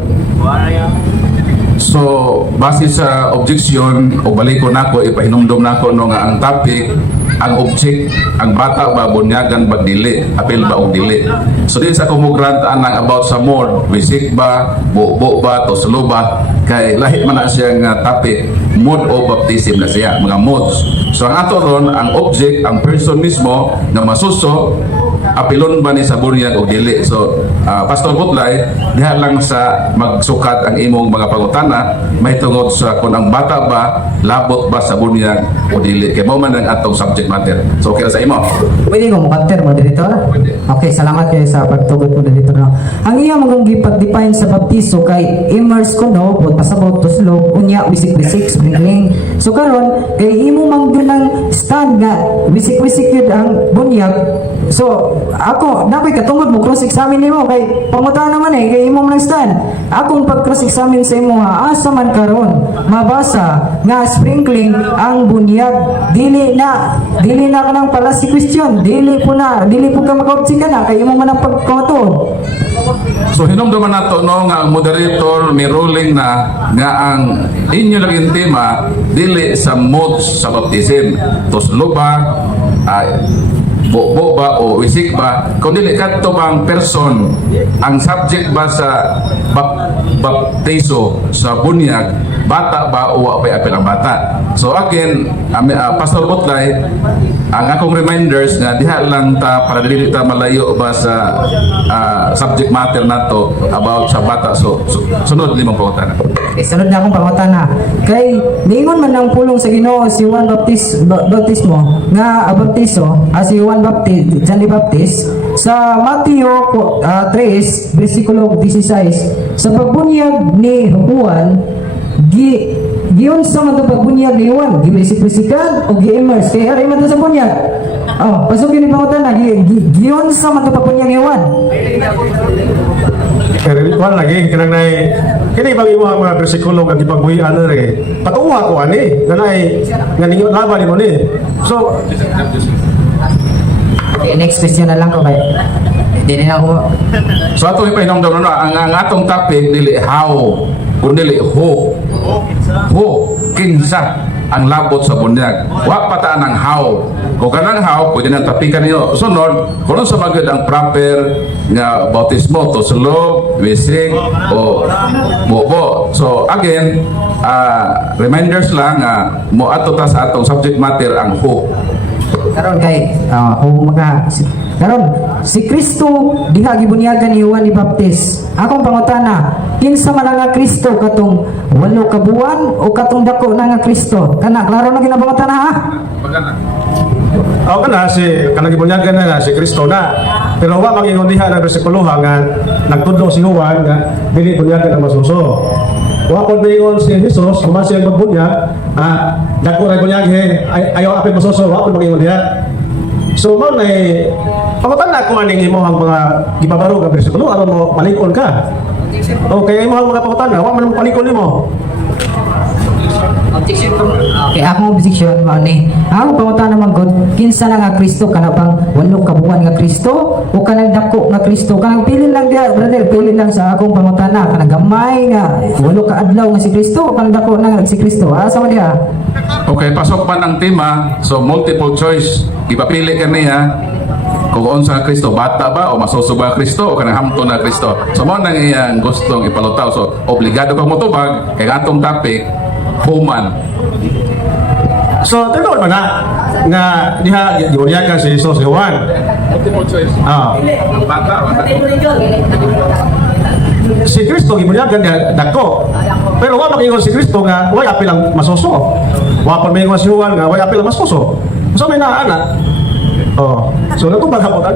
So, base sa objection, o balik ko nako, ipahinumdum nako no nga ang topic, ang object, ang bata ba bunyagan ba dili, apil ba o dili. So, din sa kumugrant anang about sa mode, wisik ba, buo ba, toslo ba, kay lahi man na siya nga topic, mode o baptism na siya, mga modes. So, ang ato ron, ang object, ang person mismo, na masuso, apilon ba ni sa bunyag o dili. So, Pastor Butlay, diha lang sa magsukat ang imong mga pangutana, may tungod sa kung ang bata ba, labot ba sa bunyag o dili. Kaya mo man ang atong subject matter. So, okay na sa imo. Pwede ko mukanter mo Director? Okay, salamat kayo sa pagtugot mo Director. No? Ang iya mong gipag-define sa baptiso kay immerse ko no, but pasabot to slope, unya wisik-wisik, sprinkling. So karon kay imo mang gunang stand nga wisik-wisik yun ang bunyag. So ako nakoy katungod mo cross-examine nimo kay pangutan naman kay imo man stand. Akong pag-cross-examine sa imo ha, asa man karon mabasa nga sprinkling ang bunyag dili na kanang pala si question dili po ka makaobject na kay imo man ang pagkatuod. So hinumduman nato no nga ang moderator may ruling na nga ang inyo laging tema dili sa modes sa baptism. Tuslo ba, buo ba o wisik ba, kung dili kadto bang person ang subject ba sa baptiso sa bunyag, bata ba o wa pay apil ang bata. So again, Pastor Butlay, ang akong reminders nga diha lang ta para dili ta malayo ba sa subject matter nato about sa bata. So sunod limang pangutana. Okay, sunod na akong pangutana. Kay niingon man ang pulong sa Ginoo si Juan baptismo nga baptiso si Juan John the Baptist sa Mateo 3 versikulo 16 sa pagbunyag ni Juan giyon sa mga pagbunyag ni Juan giwisik-wisikan o gi-immerse kay ari man sa bunyag. Pasok yun yung pangutana giyon sa mga pagbunyag ni Juan. Pero ikuan lagi kanang nay kini bang imo ang mga bersikulo nga gipagbuhi-an re. Patuwa ko ani nga ninyo laban nimo ni. So Okay, next question na lang ko kay hindi na ako. So ato ipahinumdum no ang atong topic dili how kun dili who kinsa ang labot sa bunyag. Wa pataan ang how. Kung kanang how, pwede na tapikan niyo. Sunod, kung sa magod ang proper nga bautismo, toslo, wisik, o buo. So again, reminders lang, mo ato ta sa atong subject matter ang who. Karon kay karon si Kristo diha gibunyagan ni Juan the Baptist. Akong pangutana, kinsa man nga Kristo katong 8 ka buwan o katong dako na nga Kristo? Kana klaro na ginabangutana ha? ako na si kanang gibunyagan na si Kristo na. Pero wa mangingon diha na bersikulo nga nagtudlo si Juan nga dili bunyagan ang masuso. Wa kon mingon si Jesus kung siya magbunyag, dako ra bunyag ayaw apil masuso, wa kon mangingon diha. So mo na pangutana na kung aning imo ang mga gibabaro nga bersikulo aron mo malikon ka. Okay, imo ang mga pangutana, wa man malikon nimo. Okay, akong objection mo ni. Ako pangutana naman God, kinsa na nga Kristo kana bang 8 ka buwan nga Kristo o kanang dako nga Kristo? Kanang pili lang dia, brother, pili lang sa akong pangutana kanang gamay nga 8 ka adlaw nga si Kristo o kanang dako na nga si Kristo. Asa man dia? Okay, pasok pa ng tema. So multiple choice. Ipapili ka niya kung unsa Kristo, bata ba o masusuba Kristo o kanang hamto na Kristo. So mo nang iyang gustong ipalutaw. So obligado kang motubag kay atong topic human. So tinuod man nga diha gibunyagan si Jesus si Juan. Multiple choice. Bata. Si Kristo gibunyagan niya dako. Pero wa magingon si Kristo nga way apil ang masuso. Wa pa magingon si Juan nga way apil ang masuso. So may naa na. So natubag hapotan.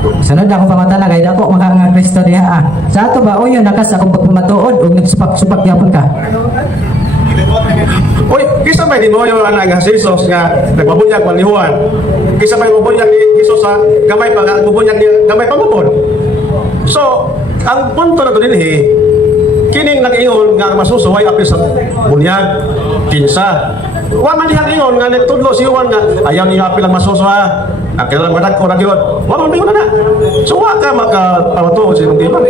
Sunod ako pangutana kay dako mga nga Kristo diha. Sa ato ba uyon nakas akong pagpamatuod ug nagsupak-supak gyapon ka. Uy, kisa may di mo yung anak nga si Jesus nga nagbabunyag man ni Juan. Kisa may bubunyag ni Jesus sa gamay pa nga bubunyag ni gamay pa mo. So, ang punto na to din kining nag-ingon nga masusuway apil sa bunyag kinsa. Wa man diha ingon nga nagtudlo si Juan nga ayaw niya apil ang masusuwa. Kailangan madag ko ra gyud. Wa man biyon na. So wa ka makapamatuod sa imong timan.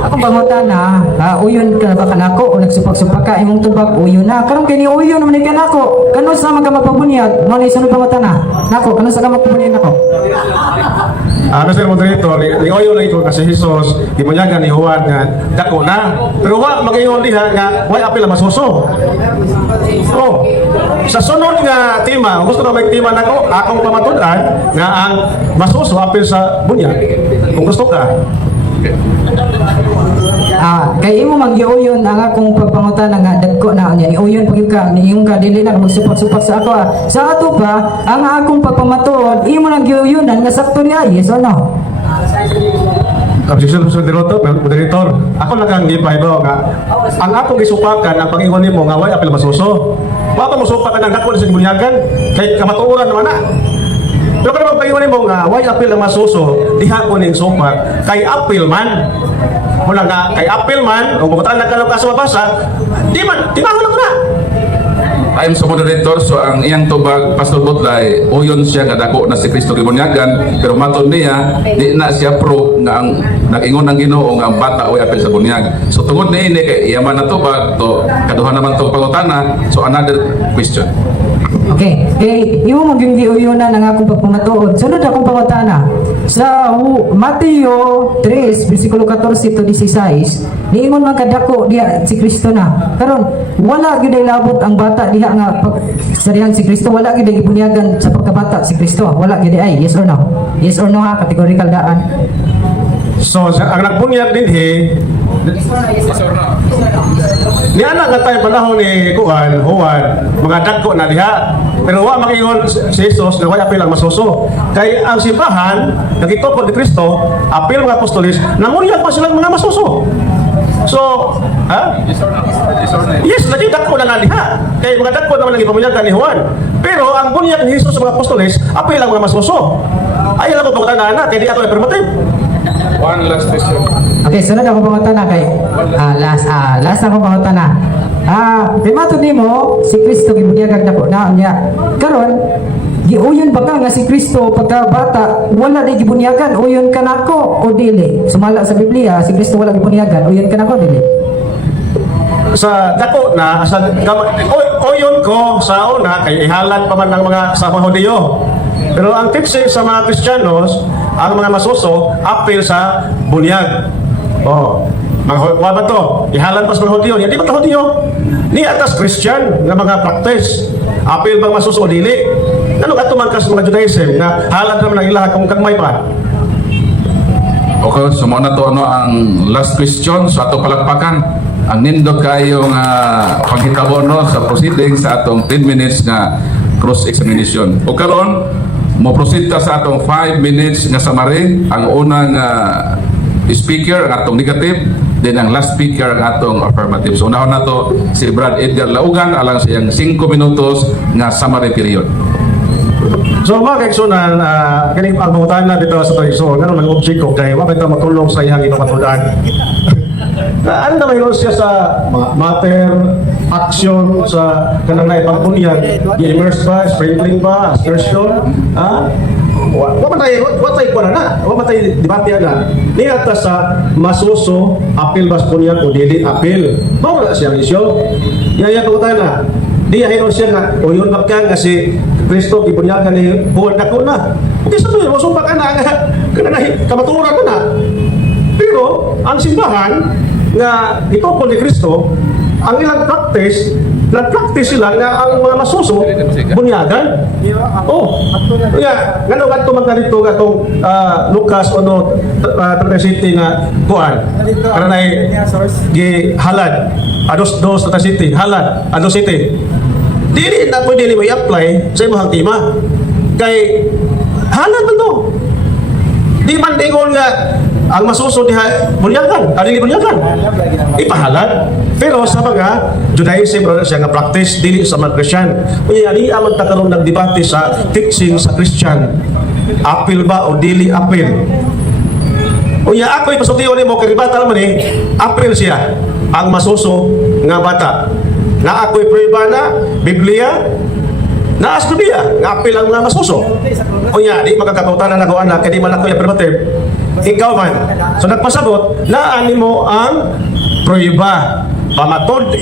Akong pangutana, uyon ka ba kanako o nagsupak-supak ka imong tubag uyon na. Karon kini uyon naman ni kanako. Kano sa mga mapabunyag? Mo ni sunod pangutana. Nako, kano sa mapabunyag nako? Mr. Moderator, ligoyo na ito kasi Jesus, imunyagan ni Juan nga, dako na. Pero wa, mag-ingon diha nga, way apil ang masuso. Oh, sa sunod nga tema, gusto na may tema na ko, akong pamatudan nga ang masuso apil sa bunyag. Kung gusto ka. Kay imo maggiuyon ang akong pagpangutana nga dagko na niya iuyon pag ka niyong ka dili na magsupak-supak sa ako. Sa ato pa ang akong pagpamatuod imo nang giuyonan nga sakto niya, yes or no? Objection, Mr. Moderator, ako lang ang ipaibaw nga ang akong gisupakan ang pag-ingon nimo nga way apil masuso. Wa pa mosupakan ang dako sa bunyagan kay kamatuoran naman na. Pero kung pag-ingon nimo nga way apil ang masuso, diha ko ning supak kay apil man. Mula nga kay apil man o bukutan nagkalog ka sa mabasa, di man timahulog na. Ayon sa moderator, so ang iyang tubag, Pastor Butlay, uyon siya nga dako na si Kristo gibunyagan, pero matod niya, di na siya pro nga ang nag-ingon ng Ginoo nga ang bata o apil sa bunyag. So tungod ni ini kay iyaman na tubag, to kaduha naman tong pangutana, so another question. Okay. Imo maging giuyonan ang akong pagpamatuod. Sunod akong pangutana. Sa Mateo 3, versikulo 14 to 16, niingon man kadako diha si Kristo na. Karon wala gyud ay labot ang bata diha nga sa dihang si Kristo, wala gyud ay ibunyagan sa pagkabata si Kristo. Wala gyud ay, yes or no? Yes or no ha, categorical daan. So ang nagbunyag din ni anak nga tayo panahon ni Juan, mga dagko na diha. Pero wa mag-ingon si Jesus na way apil ang masuso. Kay ang simbahan, nagitupod ni Kristo, apil mga apostolis, nangunyag pa silang mga masuso. So, ha? Yes, lagi dagko na nga diha. Kay mga dagko naman lagi pamunyagan ni Juan. Pero ang bunyag ni Jesus sa mga apostolis, apil ang mga masuso. Ay lang ko pagkutana na, kay di ato affirmative. One last question. Okay, sunod ako pangutana kay last ako pangutana. Primato nimo si Kristo gibunyag dako na niya. Karon giuyon ba ka nga si Kristo pagka bata wala di gibunyagan, uyon ka nako o dili? Sumala sa Biblia si Kristo wala gibunyagan, uyon ka nako dili? Sa dako na sa uyon ko sa una kay ihalan pa man ng mga sa mga Hudiyo. Pero ang teaching sa mga Kristiyanos, ang mga masuso, apil sa bunyag. Mga ba to? Ihalan pa sa mga Hudiyo. Hindi ba ito Hudiyo? Ni atas Christian na mga practice. Apil bang masuso o dili? Ano ka tuman ka sa mga Judaism na halan naman ang ilaha kung kagmay pa? Okay, so muna to ang last question sa ato palakpakan. Ang nindog kayong paghitabo no sa proceeding sa atong 10 minutes nga cross-examination. O karon mo proceed ta sa atong 5 minutes nga summary. Ang unang speaker ang atong negative, then ang last speaker ang atong affirmative. So unahon na to si Brad Edgar Laugan alang sa iyang 5 minutos nga summary period. So mga kaigsunan, kining ang pangutan na dito sa Toyson, ano lang object ko kay wala ito matulong sa iyang ipamatudan. Ano na mayroon siya sa matter, action, sa kanang na ipagbunyag, i-immerse ba, sprinkling ba, aspersion, ha? Wa tayo ko na, wa tayo debate na. Niyata sa masuso, apil bas bunyag o dili apil. Mawala siyang isyo. Yaya ko tayo na. Di ahiron siya nga, o yun bakang kasi Kristo, ibunyagan ni buwan na ko na. Hindi sa tuyo, masumpa ka na, kamaturan ko na. Pero, ang simbahan, nga ito po ni Kristo, ang ilang practice, nag-practice sila na ang mga masuso, bunyagan. Kaya, nga tumang ka dito, itong Lucas, City nga, kuhan. Karanay, gihalad, dos City, halad, City. Dili na pwede mo i-apply sa imong tima. Kay halad mo to. Di man ingon nga ang masuso diha bunyagan, dili bunyagan. Ipahalad. Pero sa mga Judaism o siya nga practice dili sa mga Christian. Unya di amang karon nagdebate sa teaching sa Christian. Apil ba o dili apil? Unya ako'y pasultiyon nimo kay bata naman apil siya ang masuso nga bata. Na ako'y prueba na Biblia na Biblia nga apil ang mga masuso. Unya di magkakatautanan na ko anak kay di man ako'y affirmative. Ikaw man. So nagpasabot, laan mo ang prueba. Pamatod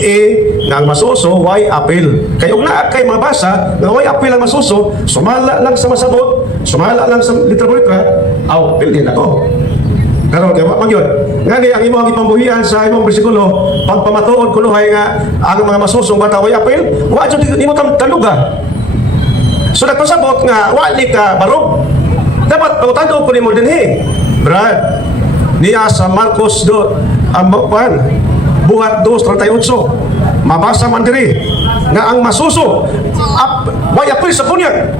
nga ang masuso, way apil. Kaya kung naa kay mga basa, nga way apil ang masuso, sumala lang sa masabot, sumala lang sa litra-litra, aw, pildin ako. Karon kay mag yun. Ngani ang imong ipambuhian sa imong bersikulo, pagpamatuod kunuhay nga ang mga masusong bata way apil, wa jud nimo taluga. So nagpasabot nga wali ka barog. Dapat pangutado ko nimo dinhi. Brad, niya sa Marcos 2, ang buhat 2:38. Mabasa man diri nga ang masuso way apil sa bunyag.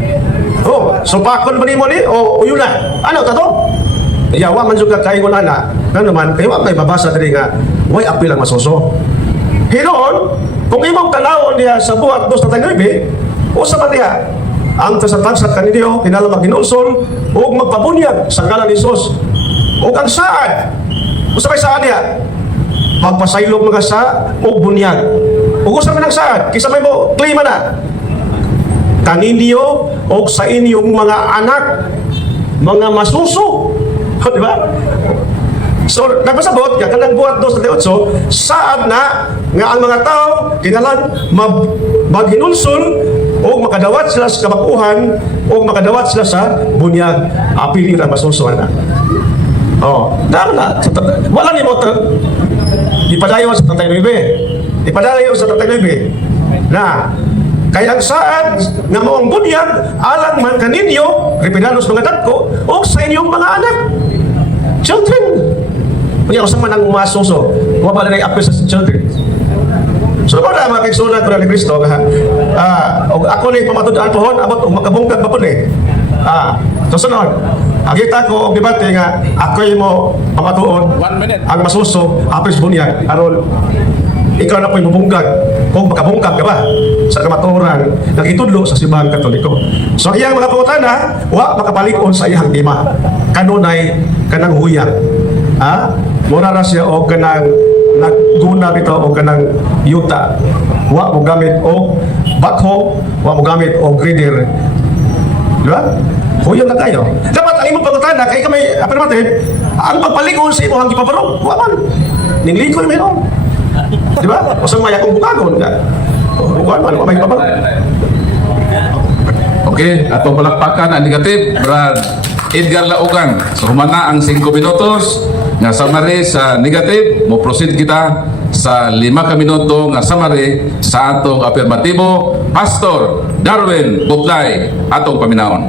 Oh, supakon ba nimo ni o uyuna? Ano ta to? Yawa man jud ka kaingon ana. Ngano man kay wa kay babasa diri nga way apil ang masuso. Hinon, kung imong tanawon diha sa buhat 2:39, usa man diha ang tagsatagsat kaninyo kinala maginulsol o magpabunyag sa ngalan ni Jesus. O ang saad, usa may saad niya, magpasaylog mga sa o bunyag. O usa man ang saad, kisa may mo klima na, kaninyo o sa inyong mga anak, mga masuso. Di ba? So, nagpasabot, yan kanang buhat 2:38, saad na nga ang mga tao, kinalan, maghinulsol, o makadawat sila sa kabakuhan, o makadawat sila sa bunyag, apili na masuso na. Oh, dahil na, wala ni mo ipadayo sa 39. Ipadayo sa 39. Na, kaya ang saad nga moong bunyag, alang man kaninyo, repinalos mga dagko, o sa inyong mga anak. Children. Kaya kung saan man ang masuso, wala na apil sa children. So, kung na mga kaigsunan ko na ni Kristo, ako na yung pamatudaan pohon, abot, makabungkag pa po susunod, agita ko debate nga ako'y mo pamatuon ang masuso apis bunyag aron ikaw na po'y mabunggag kung makabungkag ka ba sa kamatuoran nagitudlo sa simbahan katoliko. So iyang mga pangutana wa makapalikon sa iyang tema kanunay kanang huyang mura na siya o kanang nagguna bito o kanang yuta wa mo gamit o bakho wa mo gamit o grader. Diba? Huyong na tayo. Dapat ang imong pangutana kay kamay affirmative, ang pagpalingon sa imong gipabarog, wa man. Ninglingkod man ron. Di ba? Usang maya kong bukagon ka. Bukan man, may pabarog. Okay, atong palakpakan ang negative, Brad Edgar Laugan. So humana ang 5 minutos nga summary sa negative, mo proceed kita sa 5 ka minuto nga summary sa atong affirmatibo. Pastor Darwin Butlay, atong paminawon.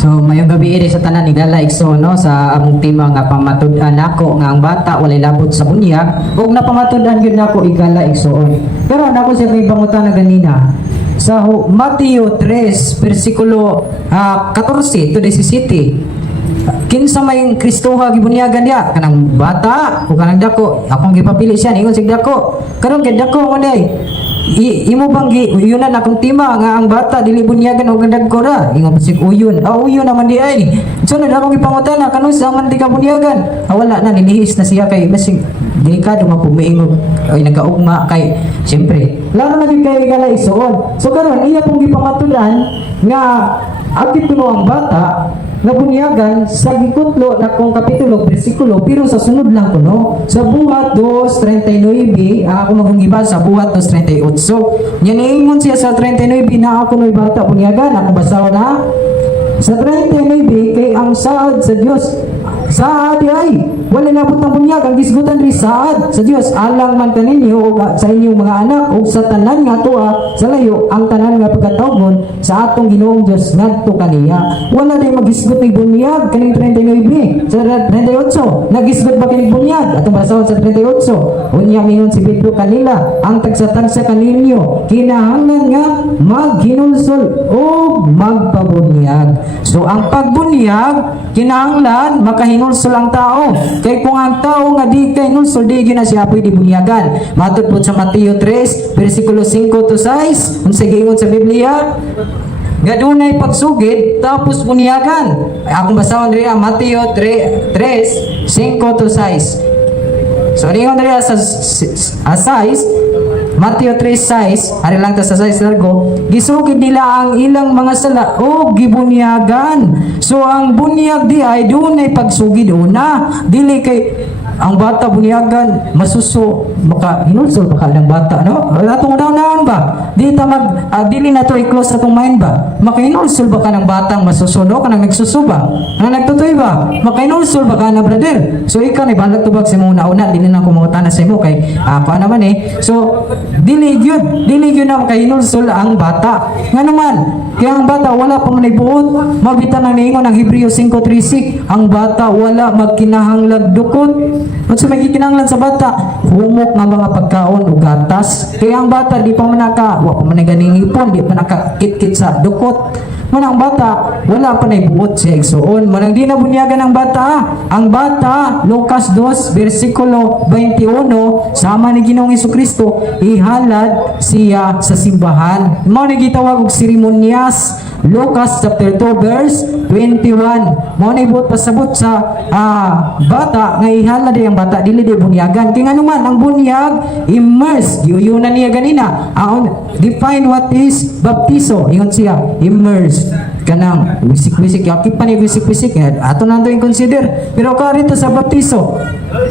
So mayong gabi iri sa tanan igala igsoon no sa among tema nga pamatud-an nako nga ang bata walay labot sa bunyag ug napamatud-an gyud nako igala igsoon. Pero nako sa may pangutan na ganina sa Mateo 3 bersikulo 14 to 17. Kinsa may Kristoha gibunyagan dia kanang bata o kanang dako akong gipapili siya ingon sig dako karon kay dako mo day imo bang uyunan akong tima nga ang bata dili bunyagan og dagko ra ingon sig uyon uyon naman di ay sunod akong ipangutana kanus sa man di ka bunyagan wala na nilihis na siya kay basig delikado mapumiingog ay nagaugma kay siyempre lalo na gyud kay igala isuon so karon iya pong gipangatudan nga akit kuno ang bata nga bunyagan sa gikutlo na kong kapitulo bersikulo pero sa sunod lang kuno sa buhat 2:39 ako magunggiba sa buhat 2:38 so yan ingon siya sa 39 na ako noy bata bunyagan ako basaw na sa 39 kay ang saad sa Dios sa adi ay wala nabot ng bunyag ang gisgutan ri saad sa Dios alang man kaninyo ug sa inyong mga anak ug sa tanan nga tuwa sa layo ang tanan nga pagkatawgon sa atong Ginoong Dios ngadto kaniya. Wala day maghisgot ni bunyag kaning 39 sa 38 nagisgot ba kining bunyag atong basahon sa 38 unya mingon si Pedro kanila ang tagsa-tagsa kaninyo kinahanglan nga maghinulsol o magpabunyag. So ang pagbunyag kinahanglan makahinulsol ang tao. Kay kung ang tao nga di kay hinulsol di gyud na siya pwede bunyagan. Matod po sa Mateo 3 versikulo 5 to 6 unsa giingon sa Biblia? Nga dunay pagsugid tapos bunyagan. Akong basahon diri ang Mateo 3 5 to 6. So ningon diri sa 6 Mateo 3:6, ari lang ta sa 6 largo, gisugid nila ang ilang mga sala o gibunyagan. So ang bunyag di ay dunay pagsugid una, dili kay ang bata bunyagan masuso maka hinulsol baka ng bata no atong unahan ba di ta dili na to i-close atong mind ba makahinulsol baka ng batang masuso no kanang nagsuso ba kanang nagtutoy ba makahinulsol baka na brother so ikaw ni balag tubag sa mga una dili na ko mangutana sa imo kay ako naman so dili gyud na makahinulsol ang bata nga naman kaya ang bata wala pa man ibuot mabitan na niingon ang Hebreo 5:3 ang bata wala magkinahanglag dukot. At sa magkikinanglan sa bata, humok nga mga pagkaon o gatas. Kaya ang bata di pa manaka, wa pa man ganing ipon, di pa nakakit-kit sa dukot. Manang bata, wala pa na ibuot siya igsuon. Manang di na bunyagan ang bata. Ang bata, Lucas 2, versikulo 21, sama ni Ginoong Jesucristo, ihalad siya sa simbahan. Mao ni gitawag og seremonyas. Lucas chapter 2 verse 21. Mao na ibot pasabot sa bata nga ihalad ang bata dili di bunyagan. Kay nganuman ang bunyag immerse. Giyunan niya ganina. Define what is baptizo. Ingon siya immerse. Kanang wisik-wisik yakip pa ni wisik-wisik ato nanto i-consider pero karito sa baptizo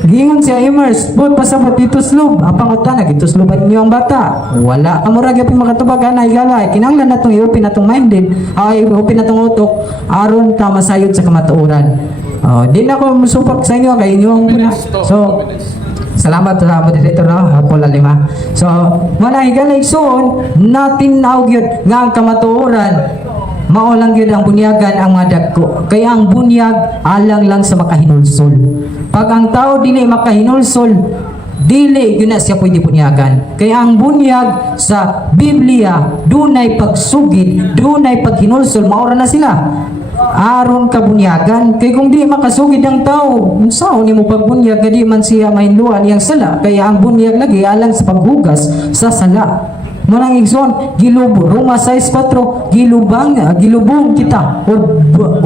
gingon siya immerse but pasabot dito slob apang utana dito sloban niyo ang bata wala amura gyapon makatubag na igala kinahanglan natong i-open natong minded i-open natong utok aron ta masayod sa kamatuoran di na ko musupak sa inyo kay inyo so salamat sa moderator no Apollo 5 so wala igala igsoon natin naugyod nga ang kamatuoran mao lang yun ang bunyagan ang mga dagko. Kaya ang bunyag alang lang sa makahinulsol. Pag ang tao dili makahinulsol, dili yun na siya pwede bunyagan. Kaya ang bunyag sa Biblia, dunay pagsugid, dunay paghinulsol, maura na sila. Aron ka bunyagan. Kaya kung di makasugid ang tao, sao ni mo pagbunyag, di man siya mahinluan iyang sala. Kaya ang bunyag lagi alang sa paghugas sa sala. Manang igsoon gilubo Roma 6:4 gilubong kita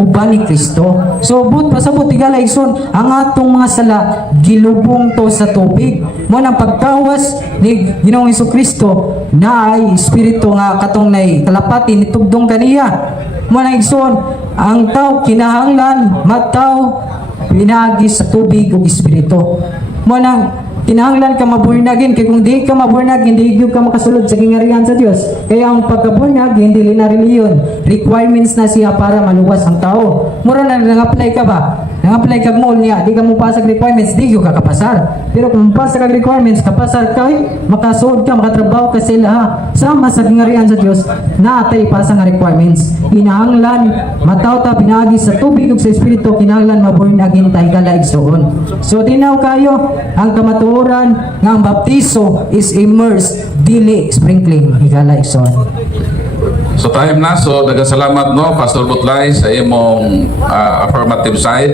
uban ni Kristo. So but pasabot tigala igsoon ang atong mga sala gilubong to sa tubig. Mo nang pagtawas ni Ginoong Jesucristo na ay espiritu nga katong nay kalapati ni tugdong kaniya. Mo nang igsoon ang tao kinahanglan mataw pinagi sa tubig ug espiritu. Mo nang kinahanglan ka maburnagin kay kung di ka maburnag hindi gyud ka makasulod sa gingarihan sa Dios. Kaya ang pagkabunyag hindi lina reliyon. Requirements na siya para maluwas ang tao. Mura na nang-apply ka ba? Nang-apply ka mo niya, di ka mo pasag requirements, di gyud ka kapasar. Pero kung pasag ka requirements, kapasar ka, makasuod ka, makatrabaho ka sila sama sa gingarihan sa Dios na atay pasa nga requirements. Kinahanglan mataw ta pinagi sa tubig ug sa espiritu kinahanglan maburnagin tay gala igsoon. So tinaw kayo ang kamatuoran nga ang baptizo is immersed dili sprinkling higala igsoon. So time na, so daghang salamat no Pastor Butlay sa imong affirmative side.